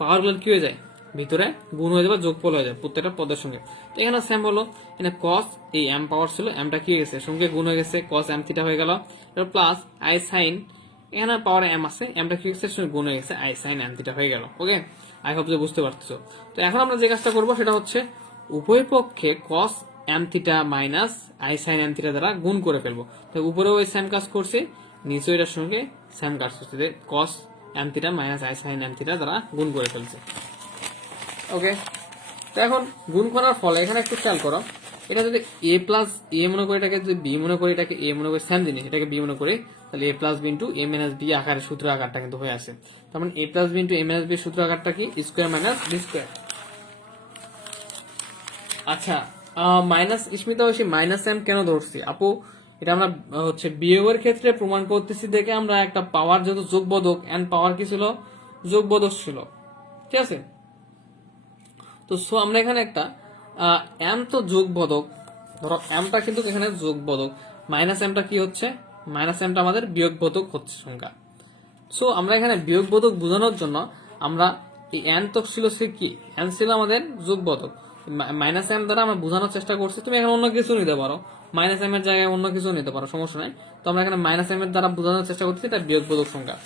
পাওয়ার গুলো কি হয়ে যায় ভিতরে গুণ হয়ে যাবে, যোগফল হয়ে যায় প্রত্যেকটা পদের সঙ্গে। তো এখানে সেম হলো, এখানে cos এই m পাওয়ার ছিল, mটা কি হয়ে গেছে সঙ্গে গুণ হয়ে গেছে cos m থিটা হয়ে গেল, এবার প্লাস আই সাইন এখানে পাওয়ার m আছে, mটা কি হয়েছে সঙ্গে গুণ হয়ে গেছে আই সাইন m থিটা হয়ে গেল। ওকে, আই হোপ যে বুঝতে পারতেছো। তো এখন আমরা যে কাজটা করবো সেটা হচ্ছে উভয় পক্ষে cos m theta minus i sign m theta দ্বারা গুণ করে ফেলবো। তো উপরেও ওই সেম কাজ করছে, নিচে এটার সঙ্গে সেম কাজ করছে, যে cos m theta minus i sign m theta দ্বারা গুণ করে ফেলছে। ওকে, তো এখন গুণ করার ফলে এখানে একটু খেয়াল করো, এটা যদি a প্লাস a মনে করি, এটাকে যদি b মনে করি, এটাকে a মনে করি, সেম জিনিস এটাকে b মনে করি, তাহলে a plus b into a minus b আকারের সূত্র আকারটা কিন্তু হয়ে আসে। তার মানে a plus b into a minus b সূত্র আকারটা কি স্কোয়ার মাইনাস b স্কোয়ার। আচ্ছা, মাইনাস স্মিতা হচ্ছে মাইনাস m কেন ধরছি আপু, এটা আমরা হচ্ছে বিয়োগের ক্ষেত্রে প্রমাণ করতেছি দেখে আমরা একটা পাওয়ার যেহেতু যোগবোধক n পাওয়ার কি ছিল যোগবোধক ছিল, ঠিক আছে? তো সো আমরা এখানে একটা m তো যোগবোধক, ধরো mটা কিন্তু এখানে যোগবোধক, মাইনাস mটা কি হচ্ছে, মাইনাস mটা আমাদের বিয়োগবোধক হচ্ছে সংখ্যা। সো আমরা এখানে বিয়োগবোধক বোঝানোর জন্য আমরা এই n তো ছিল সে কি, n ছিল আমাদের যোগবোধক, মাইনাস m দ্বারা আমরা বোঝানোর চেষ্টা করছি। তুমি এখানে অন্য কিছু নিতে পারো, মাইনাস m এর জায়গায় অন্য কিছু নিতে পারো, সমস্যা নাই। তো আমরা এখানে মাইনাস m এর দ্বারা বোঝানোর চেষ্টা করছি এটা বিয়োগবোধক সংখ্যা।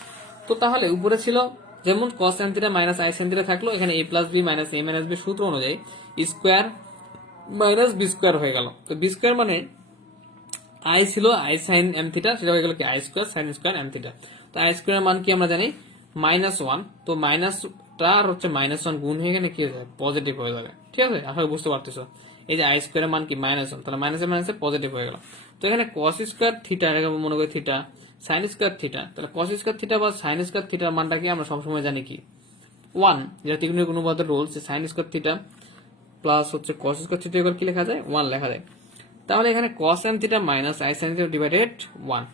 তো তাহলে উপরে ছিল যেমন cos n theta minus i sine theta থাকলো, এখানে a plus b minus a minus b সূত্র অনুযায়ী স্কোয়ার মাইনাস বি স্কোয়ার হয়ে গেল। তো বি স্কোয়ার মানে আই ছিল আই সাইন এম থিটা, সেটা হয়ে গেল কি i square sine square m theta. তো আই স্কোয়ার মান কি আমরা জানি -1, তো মাইনাসটা আর হচ্ছে -1 গুণ হয়ে গেলে কি হয়ে যাবে পজিটিভ হয়ে যাবে। ঠিক আছে, আশা করি বুঝতে পারতেছো। এই যে আই স্কোয়ারের মান কি -1, তাহলে মাইনাসে মাইনাসে পজিটিভ হয়ে গেল। তো এখানে কস স্কোয়ার থিটা, এটাকে মনে করি থিটা, সাইন স্কোয়ার থিটা, তাহলে কস স্কোয়ার থিটা বা সাইন স্কোয়ার থিটার মানটা কি আমরা সবসময় জানি কি 1, যেটা ত্রিকোণমিতিক অনুপাতের রুল, যে সাইন স্কোয়ার থিটা প্লাস হচ্ছে কস স্কোয়ার থিটা কি লেখা যায় 1 লেখা যায়। তাহলে এখানে cos m theta minus i sine theta divided 1,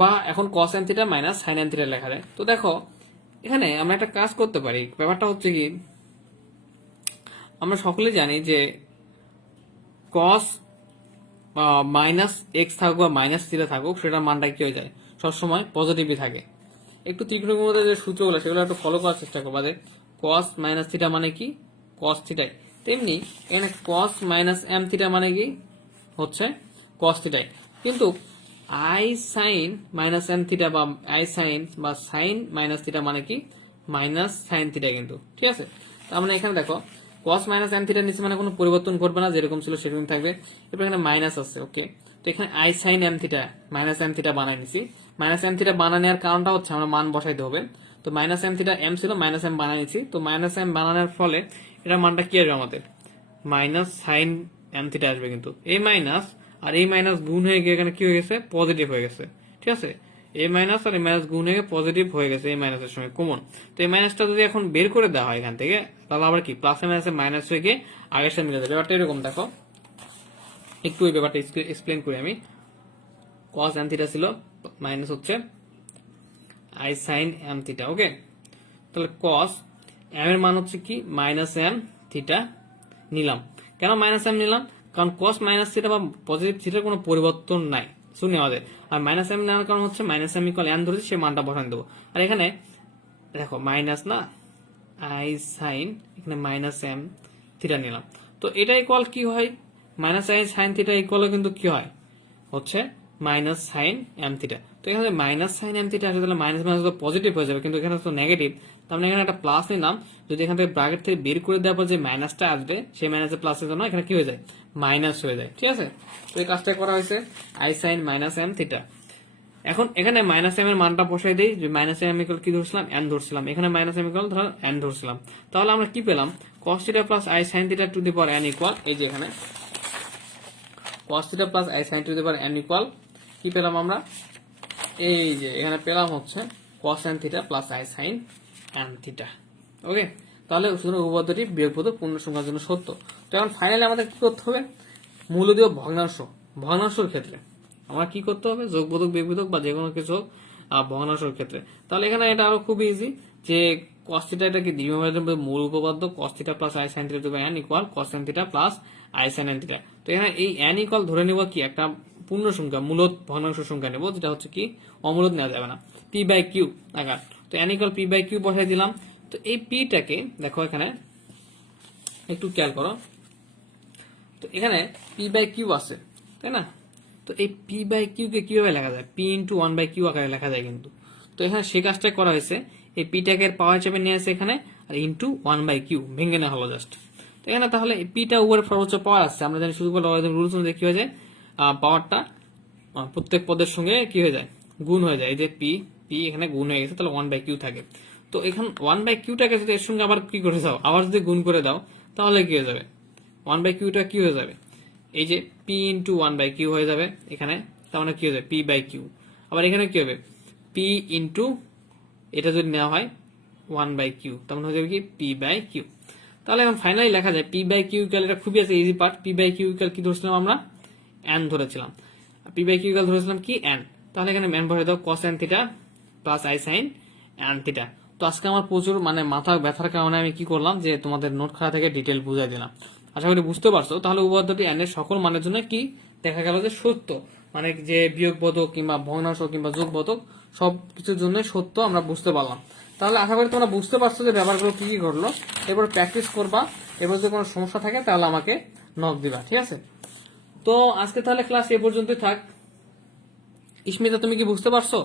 বা এখন cos m theta minus sine m theta লেখা যায়। তো দেখো এখানে আমরা একটা কাজ করতে পারি, ব্যাপারটা হচ্ছে কি আমরা সকলে জানি যে cos মাইনাস এক্স থাকুক বা মাইনাস থিটা থাকুক, সেটার মানটা কি হয়ে যায় সবসময় পজিটিভই থাকে। একটু ত্রিকোণমিতির মধ্যে যে সূত্রগুলো সেগুলো একটু ফলো করার চেষ্টা করবা, যে cos মাইনাস থিটা মানে কি cos থিটাই, তেমনি এখানে cos মাইনাস m থিটা মানে কি হচ্ছে cos থিটাই। কিন্তু i sine minus m theta বা আই সাইন বা সাইন মাইনাস থিটা মানে কি মাইনাস সাইন থিটা কিন্তু। ঠিক আছে, তার মানে এখানে দেখো cos মাইনাস এম থিটার নিচে মানে কোনো পরিবর্তন করবে না, যেরকম ছিল সেরকম থাকবে। এরপর এখানে মাইনাস আছে, ওকে। তো এখানে i sine m theta minus m theta বানাই নিছি। মাইনাস এম থিটা বানানোর কারণটা হচ্ছে আমরা মান বসাইতে হবে। তো মাইনাস এম থিটা এম ছিল, মাইনাস এম বানাই নিছি। তো মাইনাস এম বানানোর ফলে এটার মানটা কি আসবে আমাদের মাইনাস সাইন এম থিটা আসবে। কিন্তু এই মাইনাস আর এই মাইনাস গুণ হয়ে গিয়ে এখানে কি হয়ে গেছে পজিটিভ হয়ে গেছে। ঠিক আছে, এই মাইনাস আর এই মাইনাস গুণ হয়ে পজিটিভ হয়ে গেছে এই মাইনাসের সঙ্গে কমন। তো এই মাইনাসটা যদি এখন বের করে দেওয়া হয় এখান থেকে, তাহলে আবার কি প্লাসে মাইনাসে মাইনাস হয়ে গিয়ে আগের সাথে মিলে যাবে। ব্যাপারটা এরকম দেখো, একটু ওই ব্যাপারটা এক্সপ্লেন করি আমি। cos m থিটা ছিল মাইনাস হচ্ছে I sine m theta, okay. তাহলে cos m এর মান হচ্ছে কি মাইনাস এম থিটা নিলাম। কেন মাইনাস এম নিলাম? কারণ cos মাইনাস থিটা বা পজিটিভ থিটার কোনো পরিবর্তন নাই, শুনি আমাদের। আর মাইনাস এম নেওয়ার কারণ হচ্ছে মাইনাস এম ইকুয়াল এন ধরেছি, সে মানটা বসান দেবো। আর এখানে দেখো মাইনাস না আই সাইন, এখানে মাইনাস এম থিটা নিলাম। তো এটা ইকুয়াল কি হয় minus i sine theta equal কিন্তু কি হয় হচ্ছে মাইনাস সাইন এম থিটা। তো এখানে মাইনাস সাইন এম থিটা আসে, তাহলে মাইনাস মাইনাস তো পজিটিভ হয়ে যাবে, কিন্তু এখানে তো নেগেটিভ। তার মানে এখানে একটা প্লাস নিলাম। যদি এখান থেকে ব্র্যাকেট থেকে বের করে দেওয়ার পর যে মাইনাসটা আসবে, সেই মাইনাসের প্লাসের জন্য এখানে কি হয়ে যায় মাইনাস হয়ে যায়। ঠিক আছে, তো এই কাজটা করা হয়েছে i sine minus m theta. এখন এখানে মাইনাস এম এর মানটা বসাই দিই, যে মাইনাস এম ইকুয়াল কি ধরছিলাম এন ধরছিলাম, এখানে মাইনাস এম ইকুয়াল ধর এন ধরছিলাম। তাহলে আমরা কি পেলাম cos theta plus i sine theta to the power N equal, এই যে এখানে cos theta plus i sign two the power N equal কি পেলাম আমরা, এই যে এখানে পেলাম হচ্ছে cos n theta plus i sine n theta, okay. তাহলে শুধু উপপাদ্যটি বিয়োগবোধক পূর্ণ সংখ্যার জন্য সত্য। তো এখন ফাইনালি আমাদের কি করতে হবে, মূলদীয় ভগ্নাংশ, ভগ্নাংশের ক্ষেত্রে আমরা কি করতে হবে, যোগবোধক বিয়োগবোধক বা যে কোনো কিছু ভগ্নাংশের ক্ষেত্রে। তাহলে এখানে এটা আরো খুব ইজি, যে cos থিটা এটা কি দ্বিঘাতের মূল উপপাদ্য, cos theta plus i sine theta to n equal cos n theta plus i sine n theta. তো এখানে এই n ইকুয়াল ধরে নিব কি একটা পূর্ণ সংখ্যা, মূলত ভগ্নাংশ সংখ্যা নেব, যেটা হচ্ছে কি অমূলত নেওয়া যাবে না, পি বাই কিউ আকার। তো n ইকুয়াল পি বাই কিউ বসাই দিলাম। তো এই পিটাকে দেখো এখানে একটু খেয়াল করো, তো এখানে পি বাই কিউ আছে তাই না। তো এই পি বাই কিউ কে কিভাবে লেখা যায়, p into one by q আকারে লেখা যায় কিন্তু। তো এখানে সে কাজটাই করা হয়েছে, এই পিটাকে পাওয়ার হিসেবে নিয়ে আসে এখানে, আর ইন্টু ওয়ান বাই কিউ ভেঙে নেওয়া হলো জাস্ট। তো এখানে তাহলে পিটা উপরে সর্বোচ্চ পাওয়ার আসছে, আমরা জানি শুধু রুলস অনুযায়ী কি হয়ে যায় পাওয়ারটা প্রত্যেক পদের সঙ্গে কি হয়ে যায় গুণ হয়ে যায়। এই যে পি পি এখানে গুণ হয়ে গেছে, তাহলে ওয়ান বাই কিউ থাকে। তো এখানে ওয়ান বাই কিউটাকে যদি এর সঙ্গে আবার কি করে দাও, আবার যদি গুণ করে দাও, তাহলে কি হয়ে যাবে ওয়ান বাই কিউটা কি হয়ে যাবে, এই যে p into one by q হয়ে যাবে এখানে। তার মানে কি হয়ে যাবে পি বাই কিউ। আবার এখানে কি হবে পি ইন্টু এটা যদি নেওয়া হয় ওয়ান বাই কিউ, তার মানে হয়ে যাবে কি পি বাই কিউ। তাহলে এখন ফাইনালি লেখা যায় পি বাই কিউ ইকুয়াল, এটা খুবই আছে easy part, p by q equal কি ধরেছিলাম আমরা এন ধরেছিলাম, পি বাই কিউ ইকুয়াল ধরেছিলাম কি এন। তাহলে এখানে ম্যান বসে দাও cos n theta plus i sine n theta. তো আজকে আমার প্রচুর মাথা ব্যথার কারণে আমি কি করলাম, যে তোমাদের নোট খাতা থেকে ডিটেল বুঝাই দিলাম। আশা করি বুঝতে পারছো। তাহলে উপপাদ্যটি n এর সকল মানের জন্য কি দেখা গেল যে সত্য, মানে যে বিয়োগ বোধক কিংবা ভগ্নাংশ কিংবা যোগ বোধক সব কিছুর জন্য সত্য আমরা বুঝতে পারলাম। তাহলে আশা করি তোমরা বুঝতে পারছো যে ব্যাপারগুলো কি কি ঘটলো। এরপর প্র্যাকটিস করবা, এরপর যদি কোনো সমস্যা থাকে তাহলে আমাকে নক দিবা, ঠিক আছে। তো আজকে তাহলে ক্লাস এ পর্যন্তই থাক। ইস্মিতা তুমি কি বুঝতে পারছো?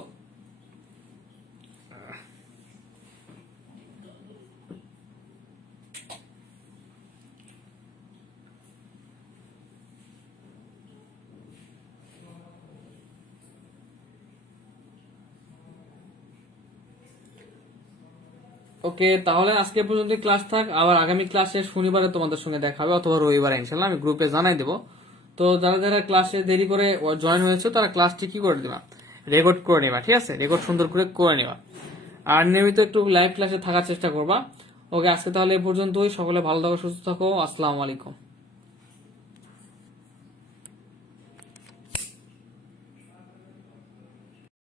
ওকে, তাহলে আজকে পর্যন্ত ক্লাস থাক। আবার আগামী ক্লাসে শনিবারে তোমাদের সঙ্গে দেখা হবে অথবা রবিবারে ইনশাল্লাহ, আমি গ্রুপে জানাই দেবো। তো যারা যারা ক্লাসে দেরি করে জয়েন হয়েছে তারা ক্লাসটি কি করে দিবা, রেকর্ড করে নিবা, ঠিক আছে, রেকর্ড সুন্দর করে করে নিবা। আর নিয়মিত একটু লাইভ ক্লাসে থাকার চেষ্টা করবা। ওকে, আজকে তাহলে এই পর্যন্তই। সকলে ভালো থাকো, সুস্থ থাকো। আসসালামু আলাইকুম।